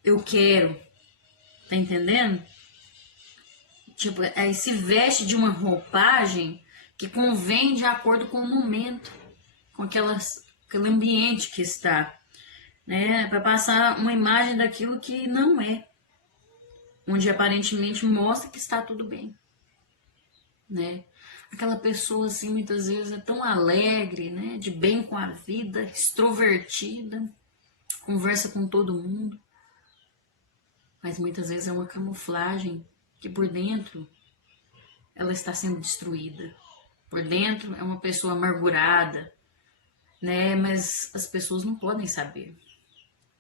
eu quero. Tá entendendo? Tipo, aí se veste de uma roupagem que convém de acordo com o momento, com aquele ambiente que está, né? Para passar uma imagem daquilo que não é, onde aparentemente mostra que está tudo bem, né? Aquela pessoa assim muitas vezes é tão alegre, né? De bem com a vida, extrovertida, conversa com todo mundo, mas muitas vezes é uma camuflagem que por dentro ela está sendo destruída. Por dentro é uma pessoa amargurada, né? Mas as pessoas não podem saber.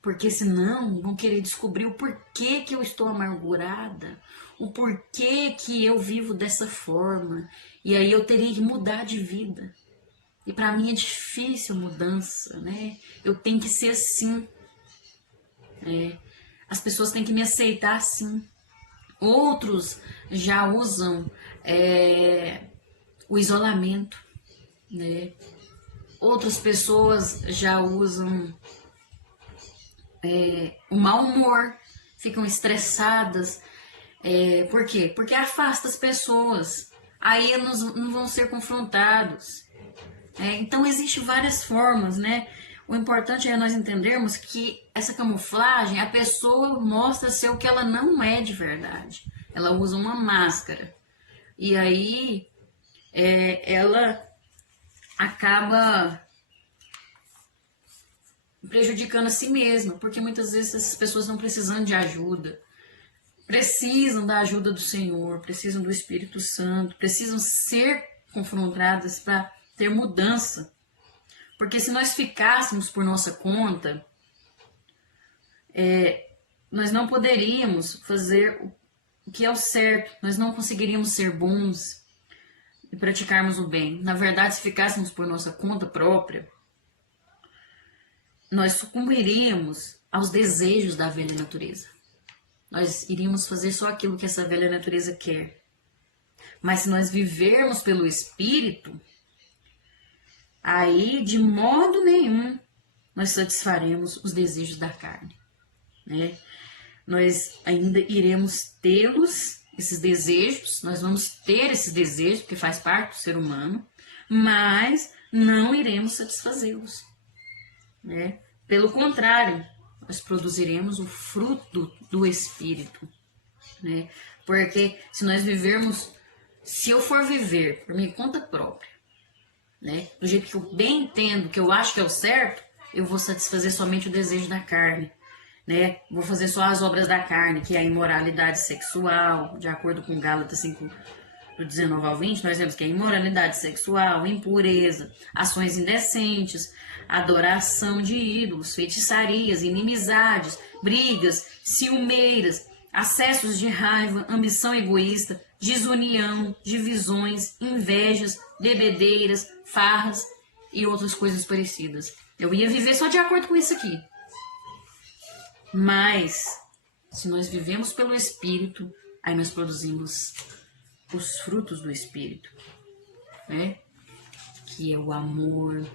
Porque senão vão querer descobrir o porquê que eu estou amargurada, o porquê que eu vivo dessa forma. E aí eu teria que mudar de vida. E para mim é difícil mudança, né? Eu tenho que ser assim. As pessoas têm que me aceitar assim. Outros já usam o isolamento, né? Outras pessoas já usam o mau humor, ficam estressadas. Por quê? Porque afasta as pessoas. Aí eles não vão ser confrontados. Então, existem várias formas, né? O importante é nós entendermos que essa camuflagem, a pessoa mostra ser o que ela não é de verdade. Ela usa uma máscara. E aí, ela acaba prejudicando a si mesma, porque muitas vezes essas pessoas estão precisando de ajuda. Precisam da ajuda do Senhor, precisam do Espírito Santo, precisam ser confrontadas para ter mudança. Porque se nós ficássemos por nossa conta, nós não poderíamos fazer o que é o certo, nós não conseguiríamos ser bons e praticarmos o bem. Na verdade, se ficássemos por nossa conta própria, nós sucumbiríamos aos desejos da velha natureza. Nós iríamos fazer só aquilo que essa velha natureza quer. Mas se nós vivermos pelo Espírito, aí de modo nenhum nós satisfaremos os desejos da carne, né? Nós ainda iremos tê-los, esses desejos, nós vamos ter esses desejos, porque faz parte do ser humano, mas não iremos satisfazê-los, né? Pelo contrário, nós produziremos o fruto do Espírito, né? Porque se nós vivermos, se eu for viver por minha conta própria, né, do jeito que eu bem entendo, que eu acho que é o certo, eu vou satisfazer somente o desejo da carne, né? Vou fazer só as obras da carne, que é a imoralidade sexual, de acordo com Gálatas 5, do 19 ao 20, nós vemos que é imoralidade sexual, impureza, ações indecentes, adoração de ídolos, feitiçarias, inimizades, brigas, ciumeiras, acessos de raiva, ambição egoísta, desunião, divisões, invejas, bebedeiras, farras e outras coisas parecidas. Eu ia viver só de acordo com isso aqui. Mas, se nós vivemos pelo Espírito, aí nós produzimos os frutos do Espírito, né? Que é o amor,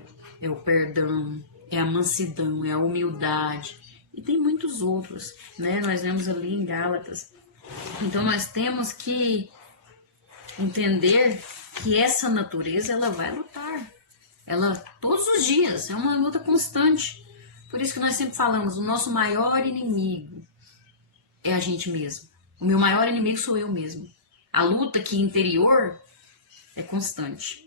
é o perdão, é a mansidão, é a humildade. E tem muitos outros, né? Nós vemos ali em Gálatas. Então, nós temos que entender que essa natureza, ela vai lutar. Ela, todos os dias, é uma luta constante. Por isso que nós sempre falamos, o nosso maior inimigo é a gente mesmo. O meu maior inimigo sou eu mesmo. A luta aqui interior é constante.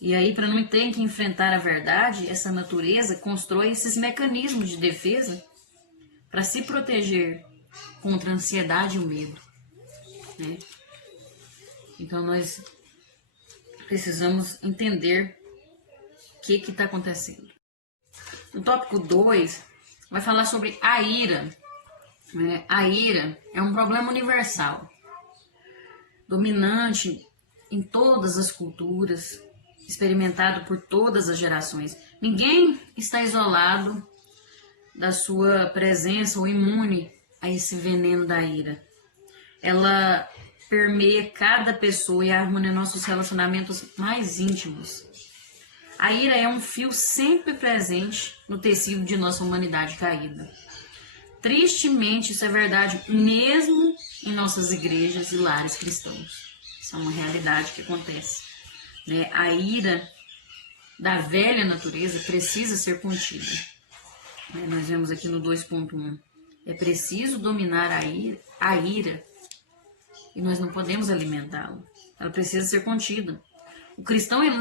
E aí, para não ter que enfrentar a verdade, essa natureza constrói esses mecanismos de defesa para se proteger contra a ansiedade e o medo, né? Então, nós precisamos entender o que está acontecendo. No tópico 2, vai falar sobre a ira. A ira é um problema universal, dominante em todas as culturas, experimentado por todas as gerações. Ninguém está isolado da sua presença ou imune a esse veneno da ira. Ela permeia cada pessoa e harmonia nossos relacionamentos mais íntimos. A ira é um fio sempre presente no tecido de nossa humanidade caída. Tristemente, isso é verdade mesmo em nossas igrejas e lares cristãos. Isso é uma realidade que acontece, né? A ira da velha natureza precisa ser contida. Nós vemos aqui no 2.1. É preciso dominar a ira e nós não podemos alimentá-la. Ela precisa ser contida. O cristão ele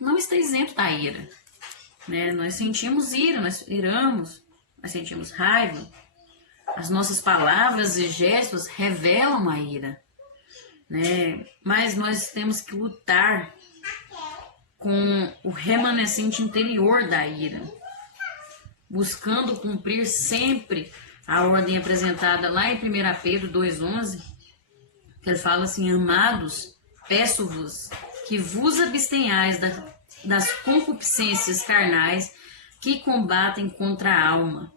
não está isento da ira, né? Nós sentimos ira, nós iramos, nós sentimos raiva. As nossas palavras e gestos revelam a ira, né? Mas nós temos que lutar com o remanescente interior da ira, buscando cumprir sempre a ordem apresentada lá em 1 Pedro 2,11, que ele fala assim: amados, peço-vos que vos abstenhais das concupiscências carnais que combatem contra a alma.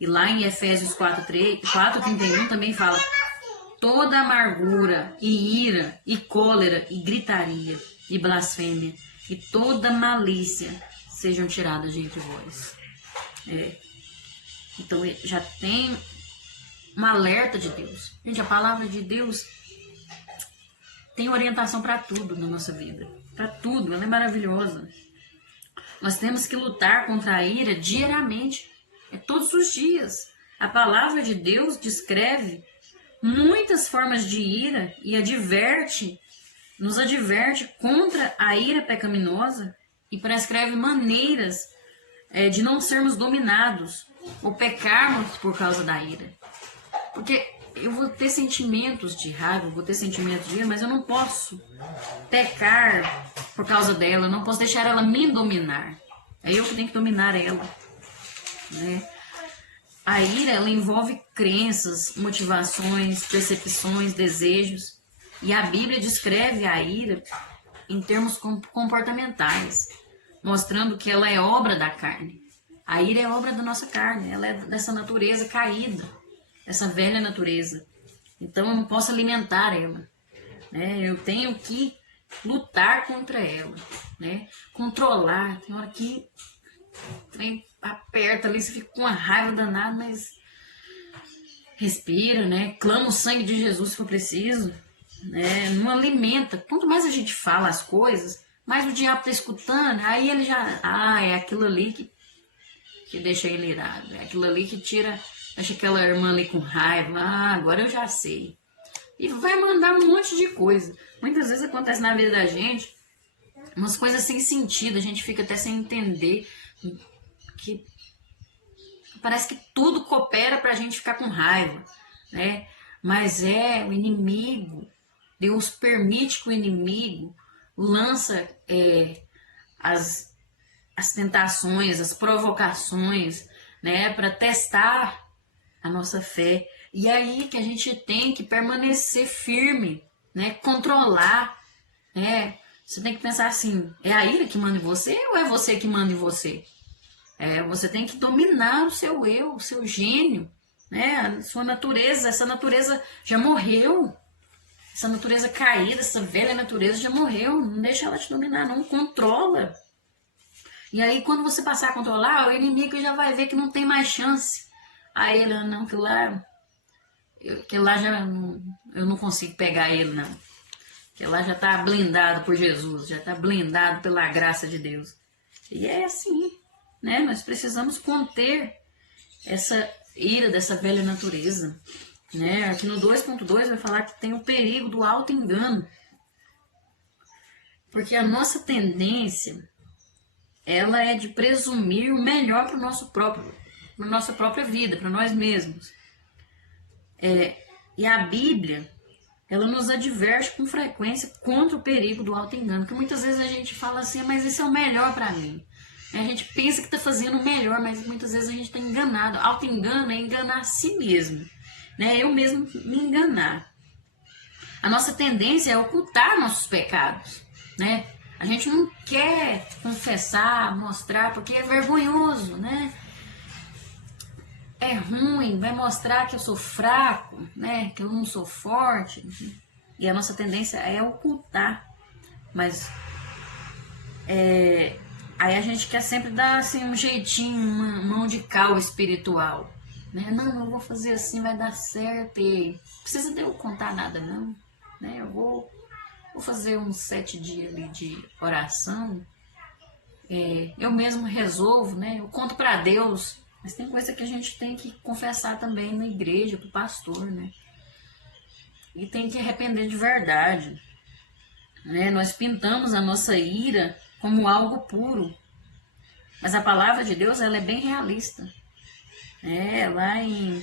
E lá em Efésios 4:31 também fala: toda amargura e ira e cólera e gritaria e blasfêmia e toda malícia sejam tiradas de entre vós. Então já tem um alerta de Deus. Gente, a palavra de Deus tem orientação para tudo na nossa vida. Para tudo, ela é maravilhosa. Nós temos que lutar contra a ira diariamente, todos os dias. A palavra de Deus descreve muitas formas de ira e nos adverte contra a ira pecaminosa e prescreve maneiras de não sermos dominados ou pecarmos por causa da ira. Porque eu vou ter sentimentos de raiva, vou ter sentimentos de ira, mas eu não posso pecar por causa dela, eu não posso deixar ela me dominar. É eu que tenho que dominar ela, né? A ira, ela envolve crenças, motivações, percepções, desejos. E a Bíblia descreve a ira em termos comportamentais, mostrando que ela é obra da carne. A ira é obra da nossa carne, ela é dessa natureza caída, essa velha natureza. Então eu não posso alimentar ela, né? Eu tenho que lutar contra ela, né? Controlar. Tem hora que aperta ali, você fica com uma raiva danada, mas respira, né? Clama o sangue de Jesus se for preciso, né? Não alimenta. Quanto mais a gente fala as coisas, mais o diabo tá escutando, aí ele já, é aquilo ali que deixa ele irado, é aquilo ali que deixa aquela irmã ali com raiva, agora eu já sei. E vai mandar um monte de coisa. Muitas vezes acontece na vida da gente umas coisas sem sentido, a gente fica até sem entender, que parece que tudo coopera pra gente ficar com raiva, né? Mas o inimigo. Deus permite que o inimigo lança as tentações, as provocações, né, para testar a nossa fé. E aí que a gente tem que permanecer firme, né, controlar, né? Você tem que pensar assim: é a ira que manda em você ou é você que manda em você? Você tem que dominar o seu eu, o seu gênio, né? A sua natureza. Essa natureza já morreu. Essa natureza caída, essa velha natureza já morreu. Não deixa ela te dominar, não. Controla. E aí, quando você passar a controlar, o inimigo já vai ver que não tem mais chance. Aí ele, não, que lá já não, eu não consigo pegar ele, não. Que lá já está blindado por Jesus, já está blindado pela graça de Deus. E é assim, né? Nós precisamos conter essa ira dessa velha natureza. né? Aqui no 2.2 vai falar que tem o perigo do auto-engano. Porque a nossa tendência, ela é de presumir o melhor para nossa própria vida, para nós mesmos. E a Bíblia, ela nos adverte com frequência contra o perigo do auto-engano, que muitas vezes a gente fala assim, mas isso é o melhor para mim. A gente pensa que está fazendo o melhor, mas muitas vezes a gente está enganado. Auto-engano é enganar a si mesmo, né? Eu mesmo me enganar. A nossa tendência é ocultar nossos pecados, né? A gente não quer confessar, mostrar, porque é vergonhoso, né? É ruim, vai mostrar que eu sou fraco, né? Que eu não sou forte. E a nossa tendência é ocultar. Mas aí a gente quer sempre dar assim, um jeitinho, uma mão de cal espiritual, né? Não, eu vou fazer assim, vai dar certo. E não precisa de eu contar nada, não, né? Eu vou fazer uns 7 dias ali de oração. Eu mesmo resolvo, né? Eu conto para Deus. Mas tem coisa que a gente tem que confessar também na igreja, pro pastor, né? E tem que arrepender de verdade, né? Nós pintamos a nossa ira como algo puro, mas a palavra de Deus, ela é bem realista. Lá em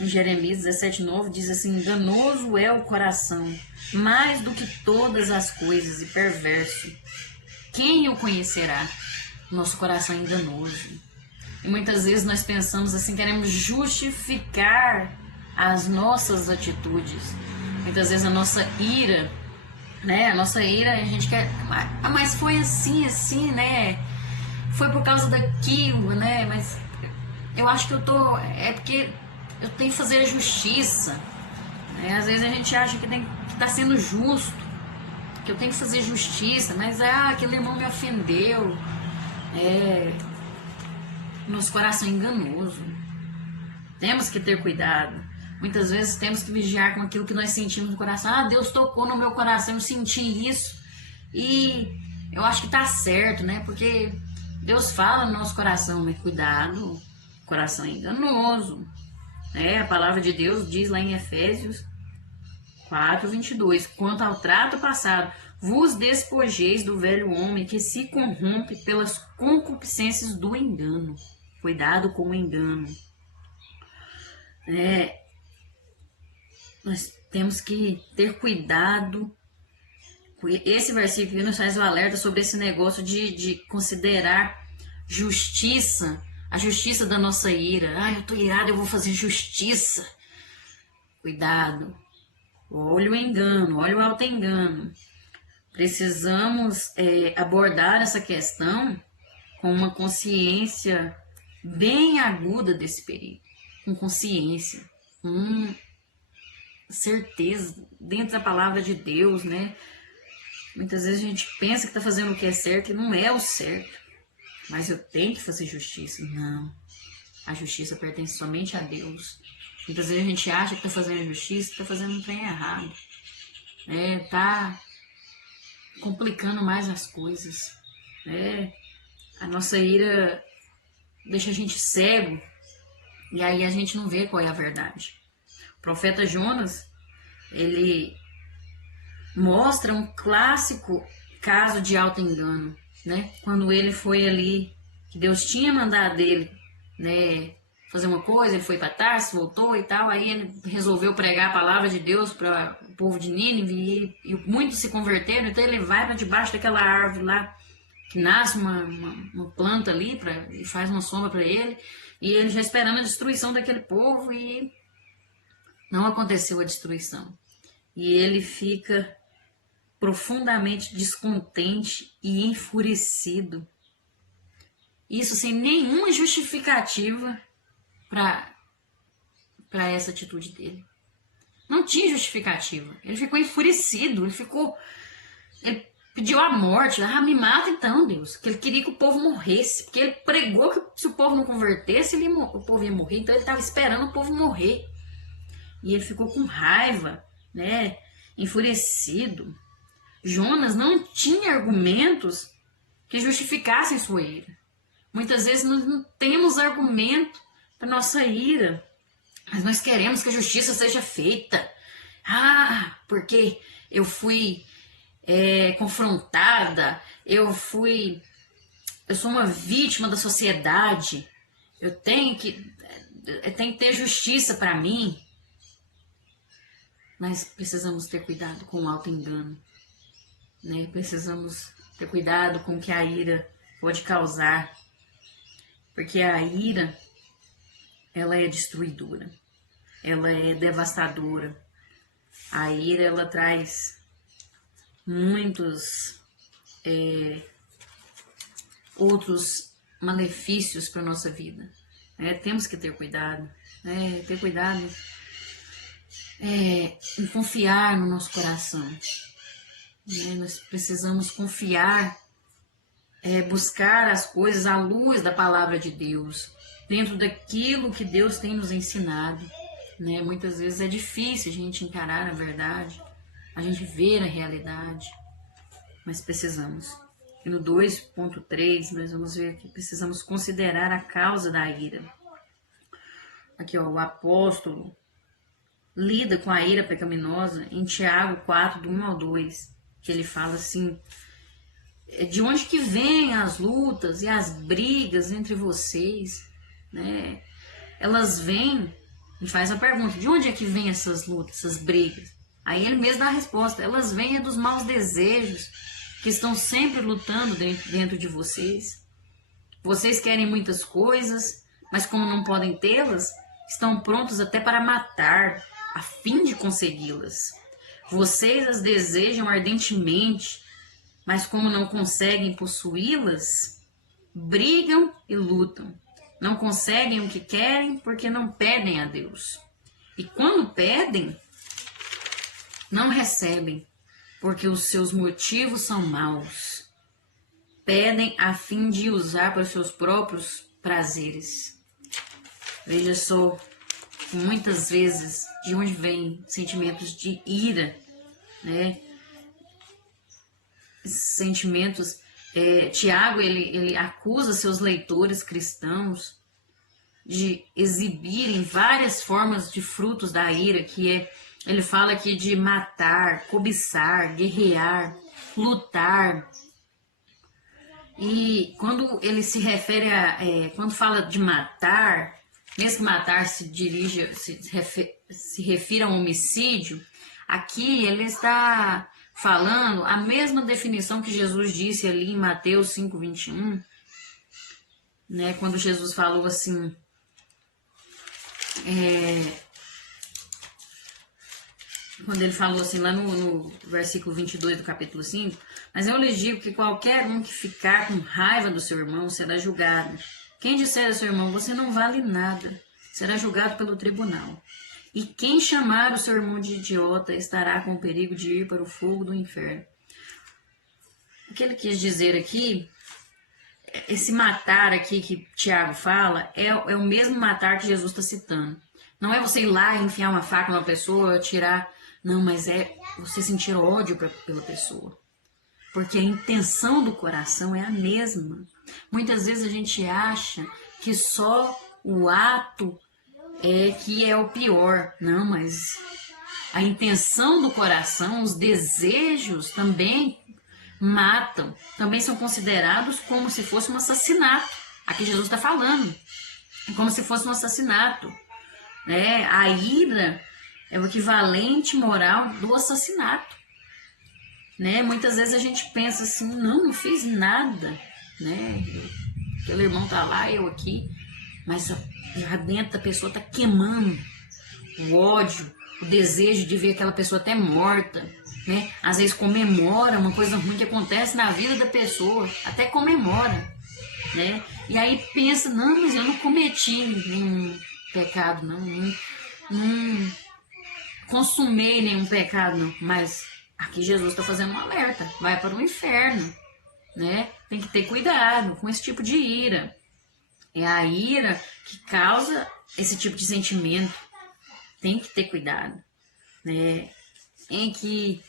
Jeremias 17:9 diz assim: enganoso é o coração, mais do que todas as coisas, e perverso. Quem o conhecerá? Nosso coração é enganoso. E muitas vezes nós pensamos assim, queremos justificar as nossas atitudes. Muitas vezes a nossa ira, né? A nossa ira, a gente quer... mas foi assim, né? Foi por causa daquilo, né? Mas eu acho que é porque eu tenho que fazer a justiça, né? Às vezes a gente acha que tá sendo justo, que eu tenho que fazer justiça, mas aquele irmão me ofendeu. Nosso coração é enganoso. Temos que ter cuidado. Muitas vezes temos que vigiar com aquilo que nós sentimos no coração. Deus tocou no meu coração, eu senti isso. E eu acho que tá certo, né? Porque Deus fala no nosso coração, mas cuidado, o coração é enganoso. A palavra de Deus diz lá em Efésios 4:22, quanto ao trato passado, vos despojeis do velho homem que se corrompe pelas concupiscências do engano. Cuidado com o engano. Nós temos que ter cuidado. Esse versículo nos faz o alerta sobre esse negócio de considerar justiça, a justiça da nossa ira. Eu tô irado, eu vou fazer justiça. Cuidado. Olha o engano, olha o auto-engano. Precisamos abordar essa questão com uma consciência bem aguda desse perigo. Com consciência, com certeza, dentro da palavra de Deus, né? Muitas vezes a gente pensa que está fazendo o que é certo e não é o certo. Mas eu tenho que fazer justiça. Não. A justiça pertence somente a Deus. Muitas vezes a gente acha que está fazendo a justiça, está fazendo um trem errado. Tá complicando mais as coisas. A nossa ira deixa a gente cego. E aí a gente não vê qual é a verdade. O profeta Jonas, ele mostra um clássico caso de auto-engano, né? Quando ele foi ali, que Deus tinha mandado ele, né, fazer uma coisa, ele foi para Tarso, voltou e tal, aí ele resolveu pregar a palavra de Deus para o povo de Nínive e muitos se converteram, então ele vai para debaixo daquela árvore lá, que nasce uma planta ali e faz uma sombra para ele, e ele já esperando a destruição daquele povo e não aconteceu a destruição. E ele fica profundamente descontente e enfurecido. Isso sem nenhuma justificativa para essa atitude dele. Não tinha justificativa. Ele ficou enfurecido, ele pediu a morte. Me mata então, Deus. Que ele queria que o povo morresse. Porque ele pregou que se o povo não convertesse, o povo ia morrer. Então ele estava esperando o povo morrer. E ele ficou com raiva, né? Enfurecido. Jonas não tinha argumentos que justificassem sua ira. Muitas vezes nós não temos argumento para nossa ira. Mas nós queremos que a justiça seja feita. Ah, porque eu fui confrontada, eu sou uma vítima da sociedade, eu tenho que ter justiça para mim. Mas precisamos ter cuidado com o auto-engano, né? Precisamos ter cuidado com o que a ira pode causar, porque a ira, ela é destruidora, ela é devastadora. A ira, ela traz muitos outros malefícios para a nossa vida. Temos que ter cuidado, ter cuidado em confiar no nosso coração. Nós precisamos confiar, buscar as coisas à luz da palavra de Deus, dentro daquilo que Deus tem nos ensinado. Muitas vezes é difícil a gente encarar a verdade, a gente ver a realidade, mas precisamos. E no 2.3 nós vamos ver que precisamos considerar a causa da ira. Aqui, o apóstolo lida com a ira pecaminosa em Tiago 4, do 1 ao 2, que ele fala assim: de onde que vêm as lutas e as brigas entre vocês? Elas vêm, e faz a pergunta, de onde é que vêm essas lutas, essas brigas? Aí ele mesmo dá a resposta: elas vêm dos maus desejos que estão sempre lutando dentro de vocês. Vocês querem muitas coisas, mas como não podem tê-las, estão prontos até para matar, a fim de consegui-las. Vocês as desejam ardentemente, mas como não conseguem possuí-las, brigam e lutam. Não conseguem o que querem porque não pedem a Deus. E quando pedem, não recebem, porque os seus motivos são maus. Pedem a fim de usar para os seus próprios prazeres. Veja só, muitas vezes, de onde vem sentimentos de ira, Esses sentimentos, Tiago, ele acusa seus leitores cristãos de exibirem várias formas de frutos da ira, ele fala aqui de matar, cobiçar, guerrear, lutar. E quando ele se refere quando fala de matar, mesmo que matar se refira a um homicídio, aqui ele está falando a mesma definição que Jesus disse ali em Mateus 5:21, quando Jesus falou assim, quando ele falou assim lá no versículo 22 do capítulo 5, mas eu lhes digo que qualquer um que ficar com raiva do seu irmão será julgado. Quem disser a seu irmão, você não vale nada, será julgado pelo tribunal. E quem chamar o seu irmão de idiota estará com o perigo de ir para o fogo do inferno. O que ele quis dizer aqui, esse matar aqui que Tiago fala, é o mesmo matar que Jesus está citando. Não é você ir lá e enfiar uma faca numa pessoa, tirar... Não, mas é você sentir ódio pela pessoa. Porque a intenção do coração é a mesma. Muitas vezes a gente acha que só o ato que é o pior. Não, mas a intenção do coração, os desejos também matam. Também são considerados como se fosse um assassinato. Aqui Jesus está falando. Como se fosse um assassinato. A ira é o equivalente moral do assassinato. Muitas vezes a gente pensa assim, não fiz nada, aquele irmão tá lá, eu aqui, mas lá dentro a pessoa tá queimando o ódio, o desejo de ver aquela pessoa até morta, às vezes comemora uma coisa ruim que acontece na vida da pessoa, até comemora, e aí pensa, não, mas eu não cometi nenhum pecado, não consumei nenhum pecado, não, mas aqui Jesus está fazendo um alerta, vai para o inferno, Tem que ter cuidado com esse tipo de ira. É a ira que causa esse tipo de sentimento. Tem que ter cuidado, Tem que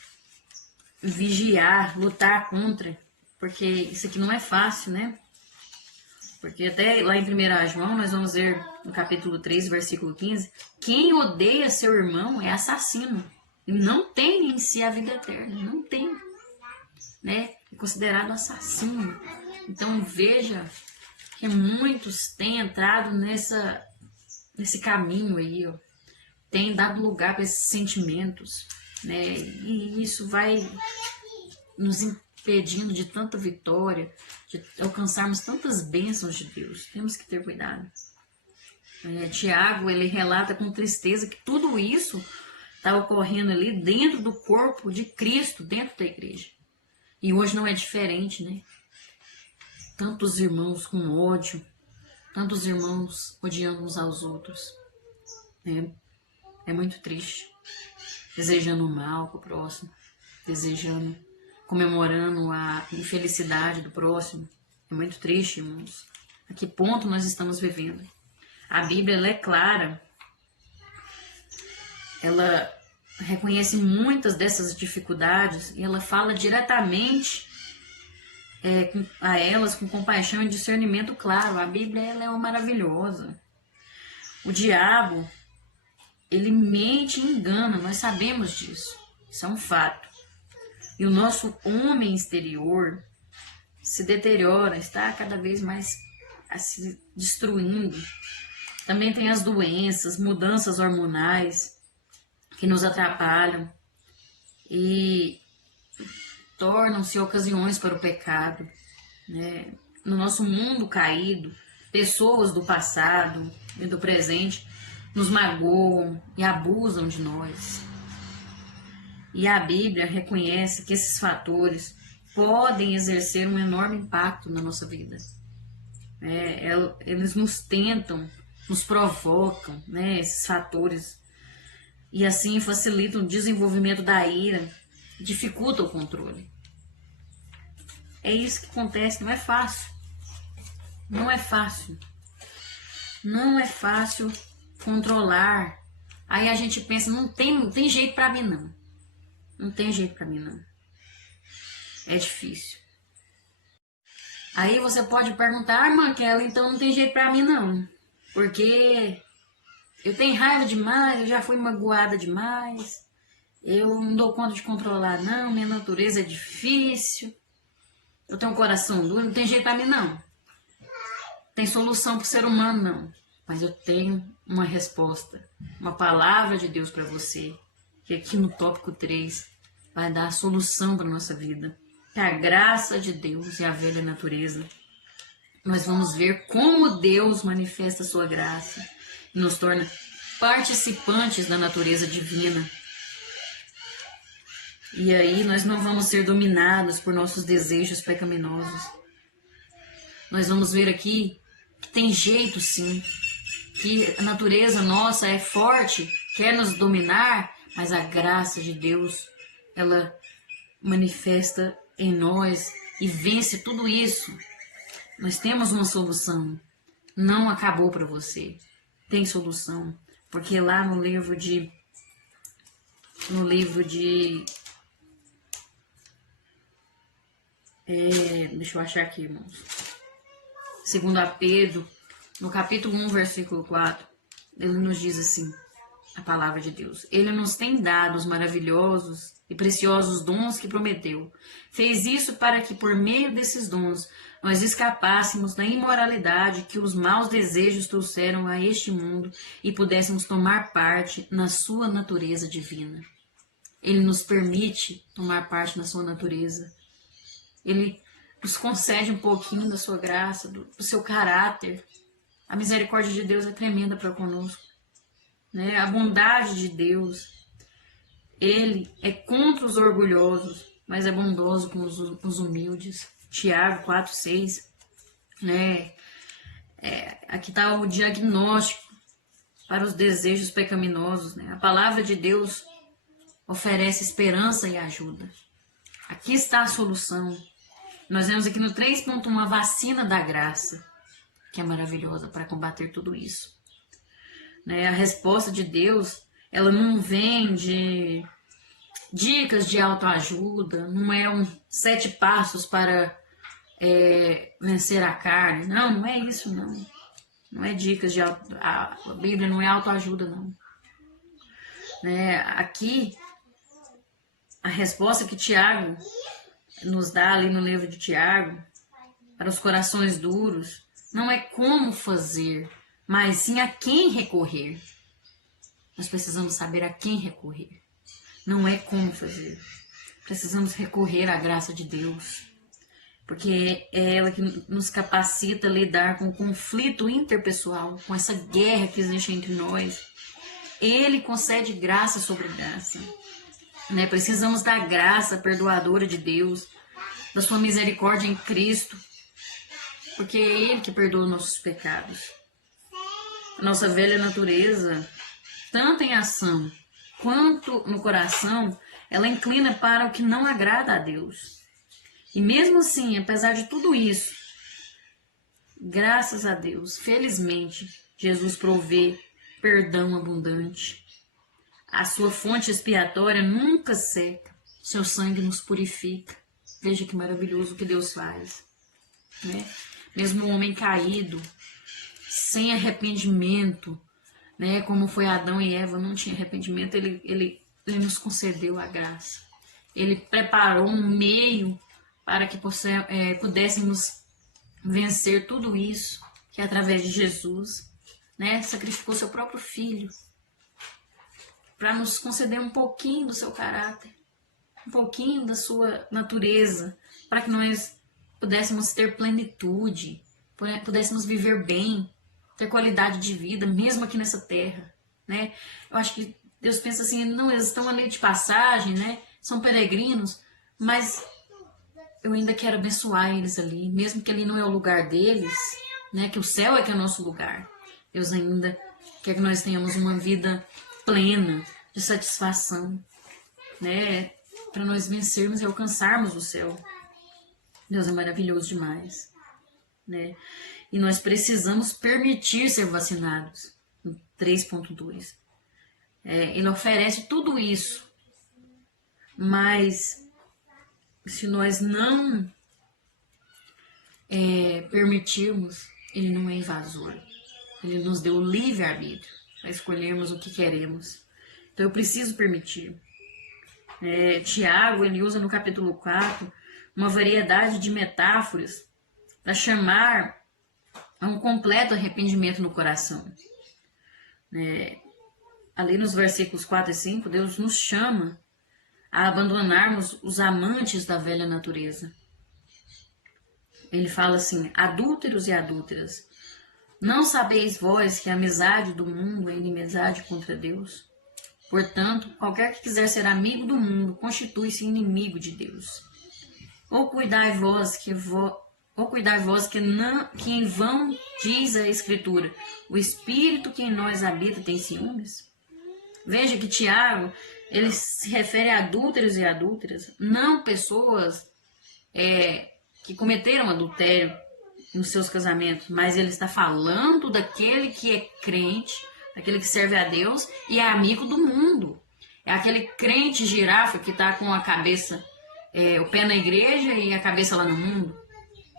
vigiar, lutar contra, porque isso aqui não é fácil, Porque até lá em 1 João, nós vamos ver no capítulo 3, versículo 15, quem odeia seu irmão é assassino. E não tem em si a vida eterna, não tem, né? É considerado assassino. Então veja que muitos têm entrado nesse caminho aí, ó. Tem dado lugar para esses sentimentos, né? E isso vai nos impedindo de tanta vitória, de alcançarmos tantas bênçãos de Deus. Temos que ter cuidado. Tiago, ele relata com tristeza que tudo isso está ocorrendo ali dentro do corpo de Cristo, dentro da igreja. E hoje não é diferente, né? Tantos irmãos com ódio, tantos irmãos odiando uns aos outros. É muito triste. Desejando o mal pro próximo, comemorando a infelicidade do próximo. É muito triste, irmãos. A que ponto nós estamos vivendo? A Bíblia, ela é clara. Ela reconhece muitas dessas dificuldades e ela fala diretamente a elas com compaixão e discernimento claro. A Bíblia, ela é maravilhosa. O diabo, ele mente e engana, nós sabemos disso. Isso é um fato. E o nosso homem exterior se deteriora, está cada vez mais se destruindo. Também tem as doenças, mudanças hormonais que nos atrapalham e tornam-se ocasiões para o pecado, né? No nosso mundo caído, pessoas do passado e do presente nos magoam e abusam de nós. E a Bíblia reconhece que esses fatores podem exercer um enorme impacto na nossa vida. Eles nos tentam, nos provocam, né, esses fatores, e assim facilitam o desenvolvimento da ira, dificulta o controle. É isso que acontece, não é fácil. Não é fácil. Não é fácil controlar. Aí a gente pensa, não tem jeito pra mim não. Não tem jeito pra mim não. É difícil. Aí você pode perguntar, irmã Kelly, então não tem jeito pra mim não. Porque eu tenho raiva demais, eu já fui magoada demais. Eu não dou conta de controlar não, minha natureza é difícil. Eu tenho um coração duro, não tem jeito pra mim não. Tem solução pro ser humano não. Mas eu tenho uma resposta, uma palavra de Deus para você, que aqui no tópico 3 vai dar a solução para nossa vida. Que a graça de Deus e a velha natureza. Nós vamos ver como Deus manifesta a sua graça e nos torna participantes da natureza divina. E aí nós não vamos ser dominados por nossos desejos pecaminosos. Nós vamos ver aqui que tem jeito sim, que a natureza nossa é forte, quer nos dominar, mas a graça de Deus, ela manifesta em nós e vence tudo isso. Nós temos uma solução. Não acabou para você. Tem solução. Porque lá no livro de deixa eu achar aqui, irmãos. 2 Pedro, no capítulo 1, versículo 4, ele nos diz assim, a palavra de Deus. Ele nos tem dado os maravilhosos e preciosos dons que prometeu. Fez isso para que, por meio desses dons, nós escapássemos da imoralidade que os maus desejos trouxeram a este mundo e pudéssemos tomar parte na sua natureza divina. Ele nos permite tomar parte na sua natureza. Ele nos concede um pouquinho da sua graça, do seu caráter. A misericórdia de Deus é tremenda para conosco, né? A bondade de Deus, Ele é contra os orgulhosos, mas é bondoso com os humildes. Tiago 4,6, né? Aqui está o diagnóstico para os desejos pecaminosos, né? A palavra de Deus oferece esperança e ajuda. Aqui está a solução. Nós vemos aqui no 3.1 a vacina da graça, que é maravilhosa para combater tudo isso. Né? A resposta de Deus, ela não vem de dicas de autoajuda, não é 7 passos para vencer a carne. Não, não é isso, não. Não é dicas de a Bíblia não é autoajuda, não. Né? Aqui, a resposta que Tiago nos dá ali no livro de Tiago, para os corações duros, não é como fazer, mas sim a quem recorrer. Nós precisamos saber a quem recorrer. Não é como fazer. Precisamos recorrer à graça de Deus, porque é ela que nos capacita a lidar com o conflito interpessoal, com essa guerra que existe entre nós. Ele concede graça sobre graça. Né? Precisamos da graça perdoadora de Deus, da sua misericórdia em Cristo, porque é Ele que perdoa nossos pecados. A nossa velha natureza, tanto em ação quanto no coração, ela inclina para o que não agrada a Deus. E mesmo assim, apesar de tudo isso, graças a Deus, felizmente, Jesus provê perdão abundante. A sua fonte expiatória nunca seca. Seu sangue nos purifica. Veja que maravilhoso o que Deus faz. Né? Mesmo o homem caído, sem arrependimento, né? Como foi Adão e Eva, não tinha arrependimento, ele nos concedeu a graça. Ele preparou um meio para que pudéssemos vencer tudo isso, que é através de Jesus, né? Sacrificou seu próprio filho para nos conceder um pouquinho do seu caráter, um pouquinho da sua natureza, para que nós pudéssemos ter plenitude, pudéssemos viver bem, ter qualidade de vida, mesmo aqui nessa terra, né? Eu acho que Deus pensa assim, não, eles estão ali de passagem, né? São peregrinos, mas eu ainda quero abençoar eles ali, mesmo que ali não é o lugar deles, né? Que o céu é que é o nosso lugar. Deus ainda quer que nós tenhamos uma vida plena, de satisfação, né? Para nós vencermos e alcançarmos o céu. Deus é maravilhoso demais, né? E nós precisamos permitir ser vacinados. 3.2. Ele oferece tudo isso, mas se nós não permitirmos, ele não é invasor. Ele nos deu o livre-arbítrio para escolhermos o que queremos. Então eu preciso permitir. Tiago, ele usa no capítulo 4 uma variedade de metáforas para chamar a um completo arrependimento no coração. Ali nos versículos 4 e 5, Deus nos chama a abandonarmos os amantes da velha natureza. Ele fala assim, adúlteros e adúlteras, não sabeis vós que a amizade do mundo é inimizade contra Deus? Portanto, qualquer que quiser ser amigo do mundo, constitui-se inimigo de Deus. Ou cuidai vós que em vão diz a Escritura, o Espírito que em nós habita tem ciúmes? Veja que Tiago, ele se refere a adúlteros e adúlteras, não pessoas que cometeram adultério nos seus casamentos, mas ele está falando daquele que é crente, daquele que serve a Deus e é amigo do mundo. É aquele crente girafa que está com a cabeça, o pé na igreja e a cabeça lá no mundo.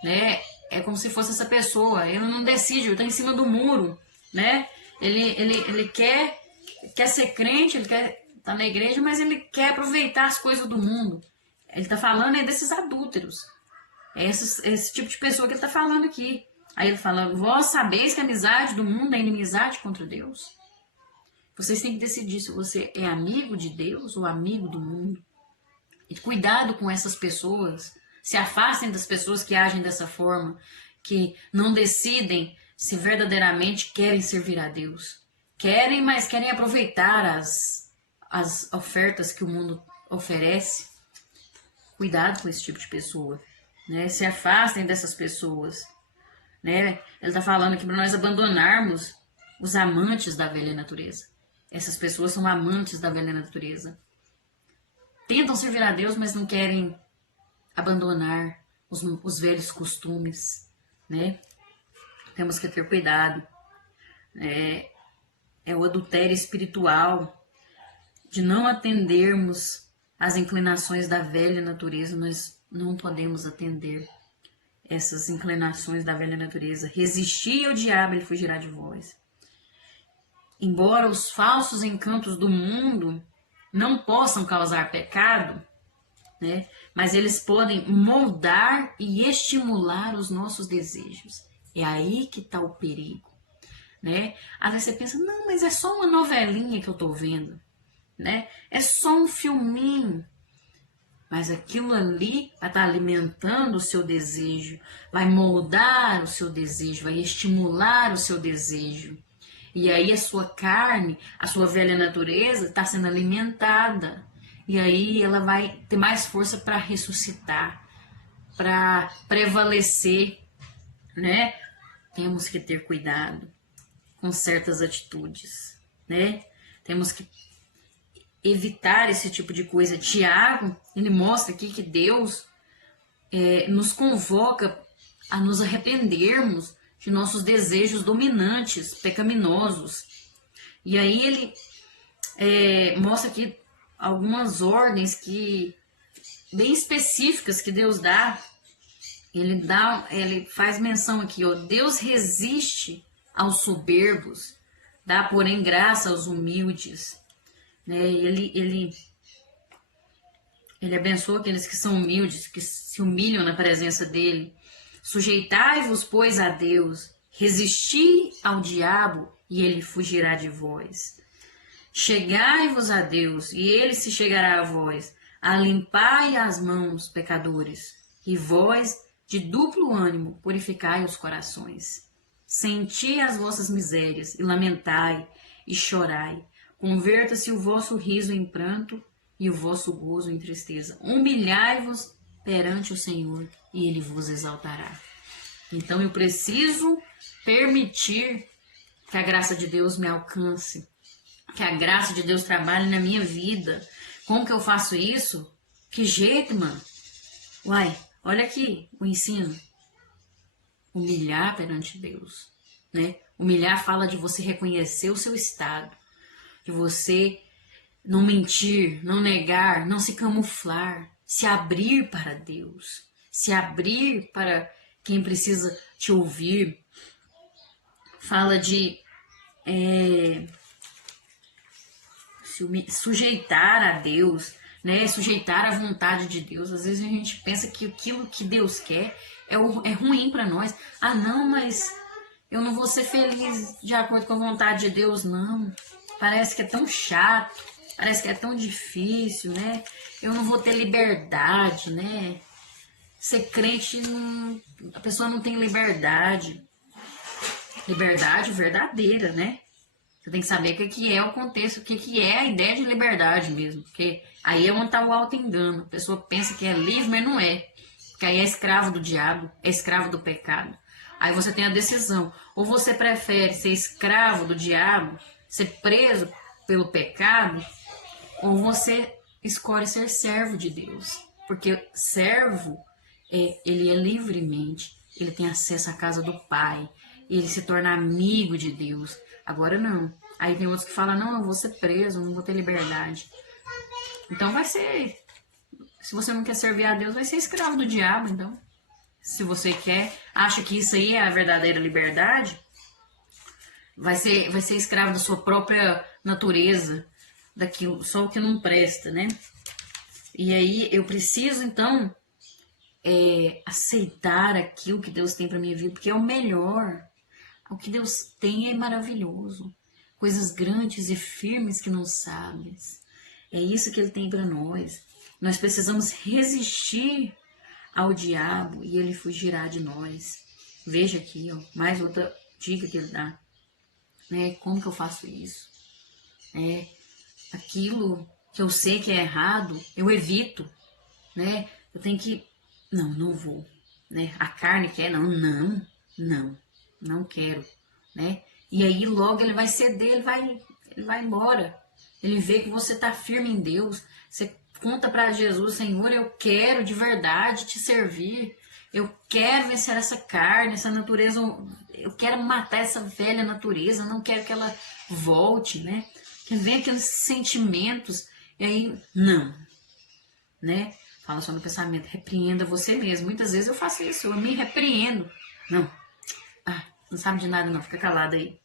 Né? É como se fosse essa pessoa, ele não decide, ele está em cima do muro. Né? Ele quer ser crente, ele quer estar na igreja, mas ele quer aproveitar as coisas do mundo. Ele está falando desses adúlteros. É esse tipo de pessoa que ele está falando aqui. Aí ele fala, vós sabeis que a amizade do mundo é inimizade contra Deus? Vocês têm que decidir se você é amigo de Deus ou amigo do mundo. E cuidado com essas pessoas. Se afastem das pessoas que agem dessa forma, que não decidem se verdadeiramente querem servir a Deus. Querem, mas querem aproveitar as ofertas que o mundo oferece. Cuidado com esse tipo de pessoa. Né? Se afastem dessas pessoas. Né? Ele está falando aqui para nós abandonarmos os amantes da velha natureza. Essas pessoas são amantes da velha natureza. Tentam servir a Deus, mas não querem abandonar os velhos costumes. Né? Temos que ter cuidado. É o adultério espiritual de não atendermos às inclinações da velha natureza. Nós não podemos atender. essas inclinações da velha natureza. Resistir ao diabo, ele fugirá de vós. Embora os falsos encantos do mundo não possam causar pecado, né? Mas eles podem moldar e estimular os nossos desejos. É aí que está o perigo, né? Às vezes você pensa, não, mas é só uma novelinha que eu estou vendo, né? É só um filminho. Mas aquilo ali vai estar alimentando o seu desejo, vai moldar o seu desejo, vai estimular o seu desejo. E aí a sua carne, a sua velha natureza está sendo alimentada. E aí ela vai ter mais força para ressuscitar, para prevalecer, né? Temos que ter cuidado com certas atitudes, né? Temos que evitar esse tipo de coisa. Tiago, ele mostra aqui que Deus nos convoca a nos arrependermos de nossos desejos dominantes, pecaminosos. E aí ele mostra aqui algumas ordens bem específicas que Deus dá. Ele faz menção aqui, ó, Deus resiste aos soberbos, dá porém graça aos humildes, né? Ele abençoa aqueles que são humildes, que se humilham na presença dele. Sujeitai-vos, pois, a Deus, resisti ao diabo e ele fugirá de vós. Chegai-vos a Deus e ele se chegará a vós. Alimpai as mãos, pecadores, e vós, de duplo ânimo, purificai os corações. Senti as vossas misérias e lamentai e chorai. Converta-se o vosso riso em pranto e o vosso gozo em tristeza. Humilhai-vos perante o Senhor e ele vos exaltará. Então eu preciso permitir que a graça de Deus me alcance, que a graça de Deus trabalhe na minha vida. Como que eu faço isso? Que jeito, mano? Uai, olha aqui o ensino. Humilhar perante Deus, né? Humilhar fala de você reconhecer o seu estado, de você não mentir, não negar, não se camuflar, se abrir para Deus, se abrir para quem precisa te ouvir. Fala de sujeitar a Deus, né? Sujeitar a vontade de Deus. Às vezes a gente pensa que aquilo que Deus quer é ruim para nós. Ah, não, mas eu não vou ser feliz de acordo com a vontade de Deus, não. Parece que é tão chato, parece que é tão difícil, né? Eu não vou ter liberdade, né? Ser crente, a pessoa não tem liberdade. Liberdade verdadeira, né? Você tem que saber o que é o contexto, o que é a ideia de liberdade mesmo. Porque aí é onde está o auto-engano. A pessoa pensa que é livre, mas não é. Porque aí é escravo do diabo, é escravo do pecado. Aí você tem a decisão. Ou você prefere ser escravo do diabo, ser preso pelo pecado, ou você escolhe ser servo de Deus. Porque servo, ele é livremente, ele tem acesso à casa do Pai, ele se torna amigo de Deus. Agora não. Aí tem outros que falam, não, eu vou ser preso, não vou ter liberdade. Então vai ser, se você não quer servir a Deus, vai ser escravo do diabo, então. Se você acha que isso aí é a verdadeira liberdade, vai ser escravo da sua própria natureza, daquilo, só o que não presta, né? E aí eu preciso, então, aceitar aquilo que Deus tem para minha vida, porque é o melhor. O que Deus tem é maravilhoso. Coisas grandes e firmes que não sabes. É isso que Ele tem para nós. Nós precisamos resistir ao diabo e ele fugirá de nós. Veja aqui, ó, mais outra dica que Ele dá. Como que eu faço isso? Aquilo que eu sei que é errado, eu evito. Né? Eu tenho que... Não vou. Né? A carne quer, não quero, né? E aí logo ele vai ceder, ele vai embora. Ele vê que você está firme em Deus. Você conta para Jesus, Senhor, eu quero de verdade te servir. Eu quero vencer essa carne, essa natureza. Eu quero matar essa velha natureza. Não quero que ela volte, né? Que venha aqueles sentimentos. E aí, não, né? Fala só no pensamento, repreenda você mesmo. Muitas vezes eu faço isso, eu me repreendo. Não, não sabe de nada não, fica calado aí.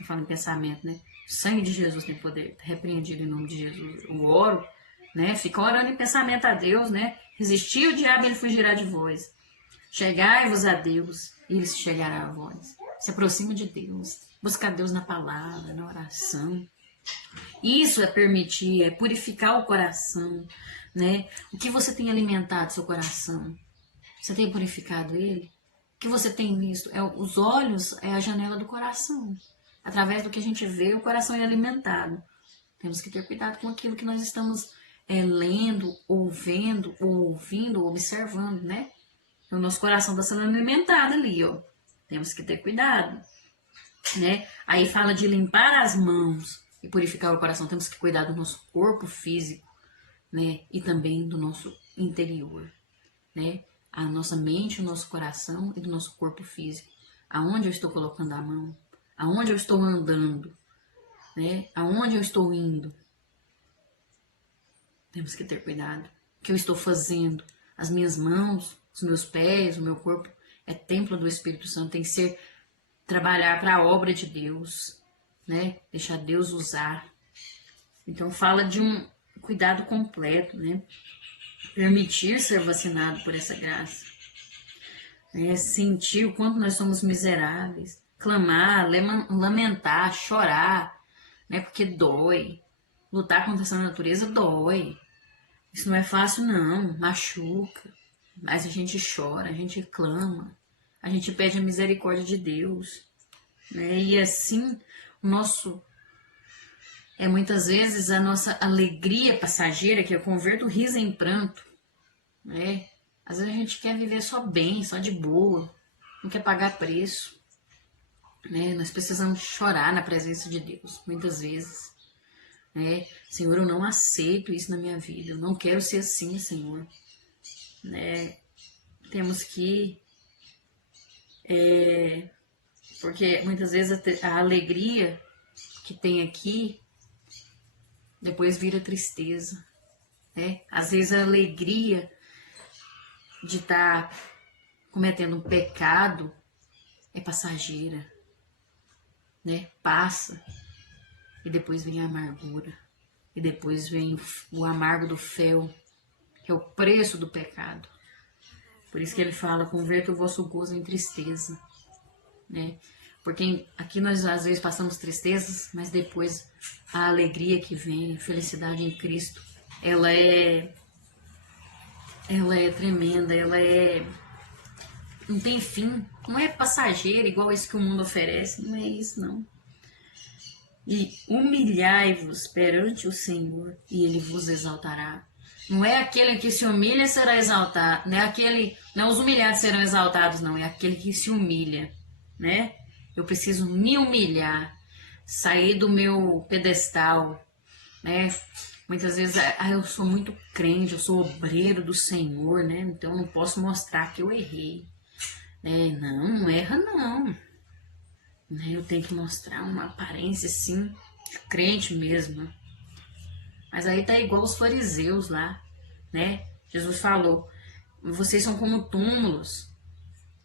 Eu falo em pensamento, né? O sangue de Jesus tem poder, tá repreendido em nome de Jesus. Eu oro, né? Fica orando em pensamento a Deus, né? Resistir o diabo, ele fugirá de vós. Chegai-vos a Deus, e ele se chegará a vós. Se aproxima de Deus. Busca Deus na palavra, na oração. Isso é permitir, é purificar o coração, né? O que você tem alimentado seu coração? Você tem purificado ele? O que você tem visto? Os olhos é a janela do coração. Através do que a gente vê, o coração é alimentado. Temos que ter cuidado com aquilo que nós estamos lendo, ouvindo, observando, né? O nosso coração está sendo alimentado ali, ó. Temos que ter cuidado, né? Aí fala de limpar as mãos e purificar o coração. Temos que cuidar do nosso corpo físico, né? E também do nosso interior, né? A nossa mente, o nosso coração e do nosso corpo físico. Aonde eu estou colocando a mão? Aonde eu estou andando? Né? Aonde eu estou indo? Temos que ter cuidado. O que eu estou fazendo? As minhas mãos, os meus pés, o meu corpo é templo do Espírito Santo. Tem que ser trabalhar para a obra de Deus, né? Deixar Deus usar. Então fala de um cuidado completo, né? Permitir ser vacinado por essa graça. Sentir o quanto nós somos miseráveis. Clamar, lamentar, chorar, né? Porque dói. Lutar contra essa natureza dói. Isso não é fácil, não. Machuca. Mas a gente chora, a gente clama. A gente pede a misericórdia de Deus. Né? E assim, o nosso... muitas vezes a nossa alegria passageira, que eu converto o riso em pranto. Né? Às vezes a gente quer viver só bem, só de boa. Não quer pagar preço. Né? Nós precisamos chorar na presença de Deus, muitas vezes. Né? Senhor, eu não aceito isso na minha vida. Eu não quero ser assim, Senhor. Né? Temos que... porque muitas vezes a alegria que tem aqui depois vira tristeza. Né? Às vezes a alegria de estar cometendo um pecado é passageira. Né? Passa. E depois vem a amargura. E depois vem o amargo do fel, que é o preço do pecado. Por isso que ele fala, converta o vosso gozo em tristeza. Né? Porque aqui nós às vezes passamos tristezas, mas depois a alegria que vem, a felicidade em Cristo, ela é tremenda, não tem fim. Não é passageira igual isso que o mundo oferece, não é isso não. E humilhai-vos perante o Senhor, e Ele vos exaltará. Não é aquele que se humilha será exaltado, não os humilhados serão exaltados, não, é aquele que se humilha, né? Eu preciso me humilhar, sair do meu pedestal, né? Muitas vezes eu sou muito crente, eu sou obreiro do Senhor, né? Então eu não posso mostrar que eu errei, né? Não erra não. Eu tenho que mostrar uma aparência assim, de crente mesmo. Mas aí tá igual os fariseus lá, né? Jesus falou, vocês são como túmulos.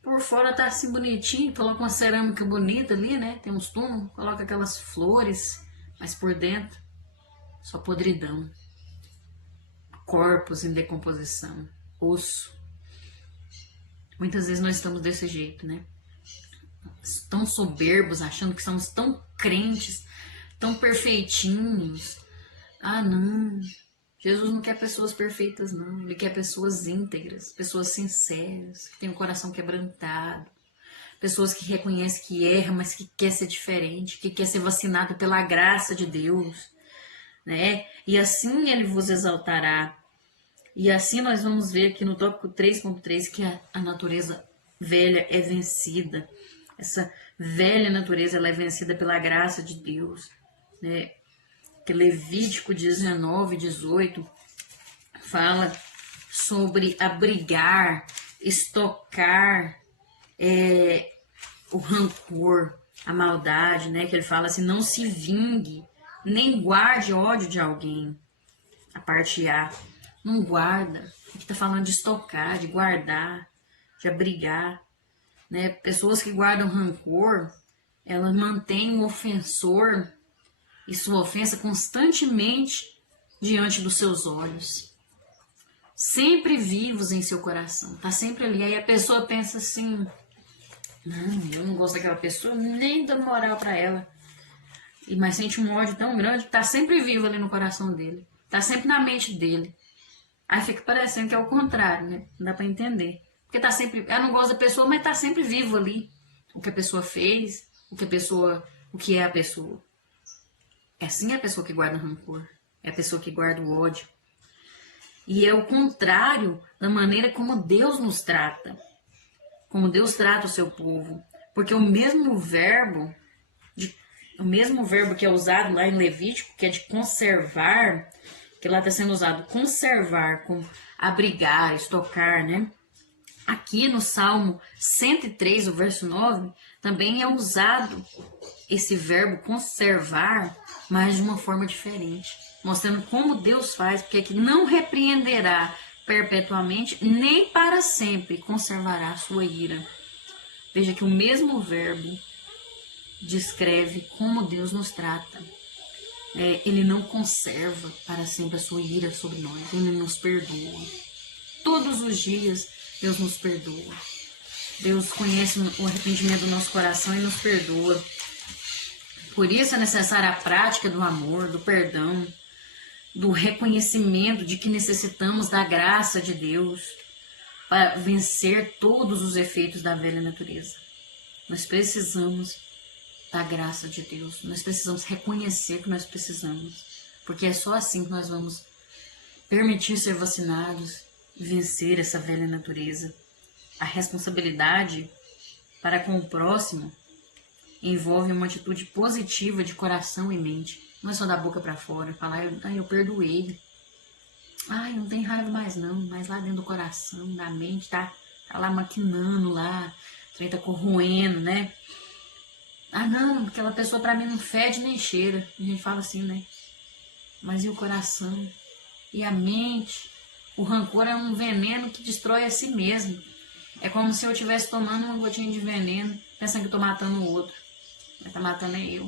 Por fora tá assim bonitinho, coloca uma cerâmica bonita ali, né? Tem uns túmulos, coloca aquelas flores, mas por dentro só podridão. Corpos em decomposição, osso. Muitas vezes nós estamos desse jeito, né? Tão soberbos, achando que somos tão crentes, tão perfeitinhos. Ah, não. Jesus não quer pessoas perfeitas, não. Ele quer pessoas íntegras, pessoas sinceras, que têm o coração quebrantado. Pessoas que reconhecem que erra, mas que quer ser diferente, que quer ser vacinado pela graça de Deus. Né? E assim Ele vos exaltará. E assim nós vamos ver aqui no tópico 3.3 que a natureza velha é vencida. Essa velha natureza ela é vencida pela graça de Deus. Né? Que Levítico 19:18 fala sobre abrigar, estocar o rancor, a maldade, né? Que ele fala assim, não se vingue, nem guarde ódio de alguém. A parte A, não guarda, Aqui está falando de estocar, de guardar, de abrigar, né? Pessoas que guardam rancor, elas mantêm o ofensor e sua ofensa constantemente diante dos seus olhos, sempre vivos em seu coração, tá sempre ali. Aí a pessoa pensa assim: não, eu não gosto daquela pessoa, nem dou moral para ela. Mas sente um ódio tão grande que tá sempre vivo ali no coração dele, tá sempre na mente dele. Aí fica parecendo que é o contrário, né? Não dá para entender. Porque tá sempre, eu não gosto da pessoa, mas tá sempre vivo ali. O que a pessoa fez, o que é a pessoa. É assim a pessoa que guarda rancor, é a pessoa que guarda o ódio. E é o contrário da maneira como Deus nos trata, como Deus trata o seu povo. Porque o mesmo verbo que é usado lá em Levítico, que é de conservar, que lá está sendo usado conservar, como abrigar, estocar, né? Aqui no Salmo 103, o verso 9, também é usado esse verbo conservar, mas de uma forma diferente, mostrando como Deus faz, porque aqui não repreenderá perpetuamente, nem para sempre conservará a sua ira. Veja que o mesmo verbo descreve como Deus nos trata. Ele não conserva para sempre a sua ira sobre nós, ele nos perdoa. Todos os dias Deus nos perdoa. Deus conhece o arrependimento do nosso coração e nos perdoa. Por isso é necessária a prática do amor, do perdão, do reconhecimento de que necessitamos da graça de Deus para vencer todos os efeitos da velha natureza. Nós precisamos da graça de Deus. Nós precisamos reconhecer que nós precisamos, porque é só assim que nós vamos permitir ser vacinados e vencer essa velha natureza. A responsabilidade para com o próximo envolve uma atitude positiva de coração e mente. Não é só da boca para fora, falar, eu perdoei. Eu não tenho raiva mais não, mas lá dentro do coração, da mente, tá lá maquinando lá, também tá corroendo, né? Não, aquela pessoa para mim não fede nem cheira. A gente fala assim, né? Mas e o coração? E a mente? O rancor é um veneno que destrói a si mesmo. É como se eu estivesse tomando uma gotinha de veneno, pensando que estou matando o outro. Mas tá matando é eu.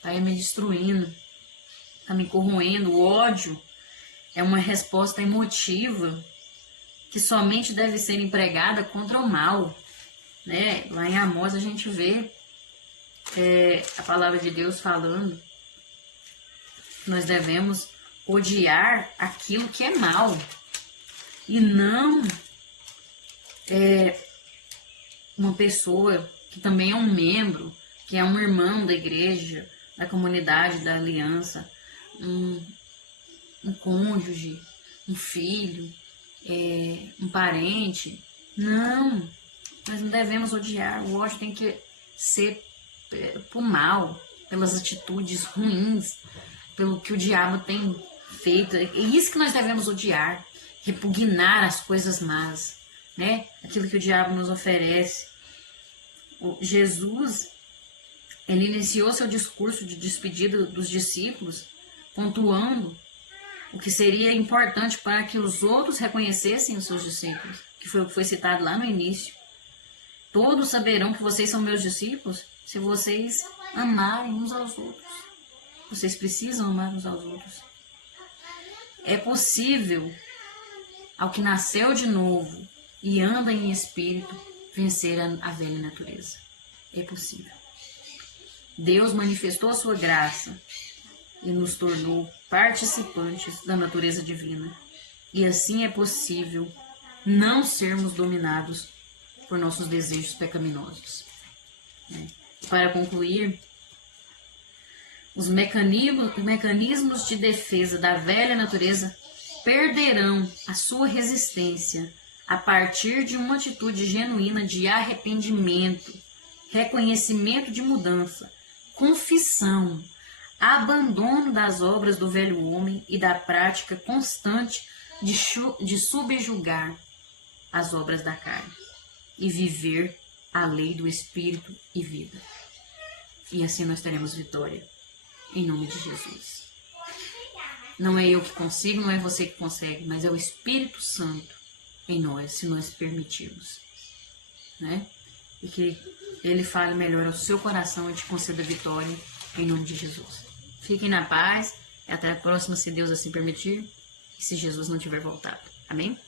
Tá aí me destruindo. Tá me corroendo. O ódio é uma resposta emotiva que somente deve ser empregada contra o mal. Né? Lá em Amós a gente vê a palavra de Deus falando que nós devemos odiar aquilo que é mal e não uma pessoa que também é um membro, que é um irmão da igreja, da comunidade, da aliança, um cônjuge, um filho, um parente. Não, nós não devemos odiar. O ódio tem que ser por mal, pelas atitudes ruins, pelo que o diabo tem feito. É isso que nós devemos odiar, repugnar as coisas más, né? Aquilo que o diabo nos oferece. Jesus, ele iniciou seu discurso de despedida dos discípulos, pontuando o que seria importante para que os outros reconhecessem os seus discípulos, que foi o que foi citado lá no início. Todos saberão que vocês são meus discípulos se vocês amarem uns aos outros. Vocês precisam amar uns aos outros. É possível, ao que nasceu de novo e anda em espírito, vencer a velha natureza. É possível. Deus manifestou a sua graça e nos tornou participantes da natureza divina. E assim é possível não sermos dominados por nossos desejos pecaminosos. Para concluir, os mecanismos de defesa da velha natureza perderão a sua resistência a partir de uma atitude genuína de arrependimento, reconhecimento de mudança, confissão, abandono das obras do velho homem e da prática constante de subjugar as obras da carne e viver a lei do Espírito e vida. E assim nós teremos vitória. Em nome de Jesus. Não é eu que consigo, não é você que consegue, mas é o Espírito Santo em nós, se nós permitirmos, né? E que Ele fale melhor ao seu coração e te conceda vitória em nome de Jesus. Fiquem na paz, até a próxima, se Deus assim permitir, e se Jesus não tiver voltado. Amém?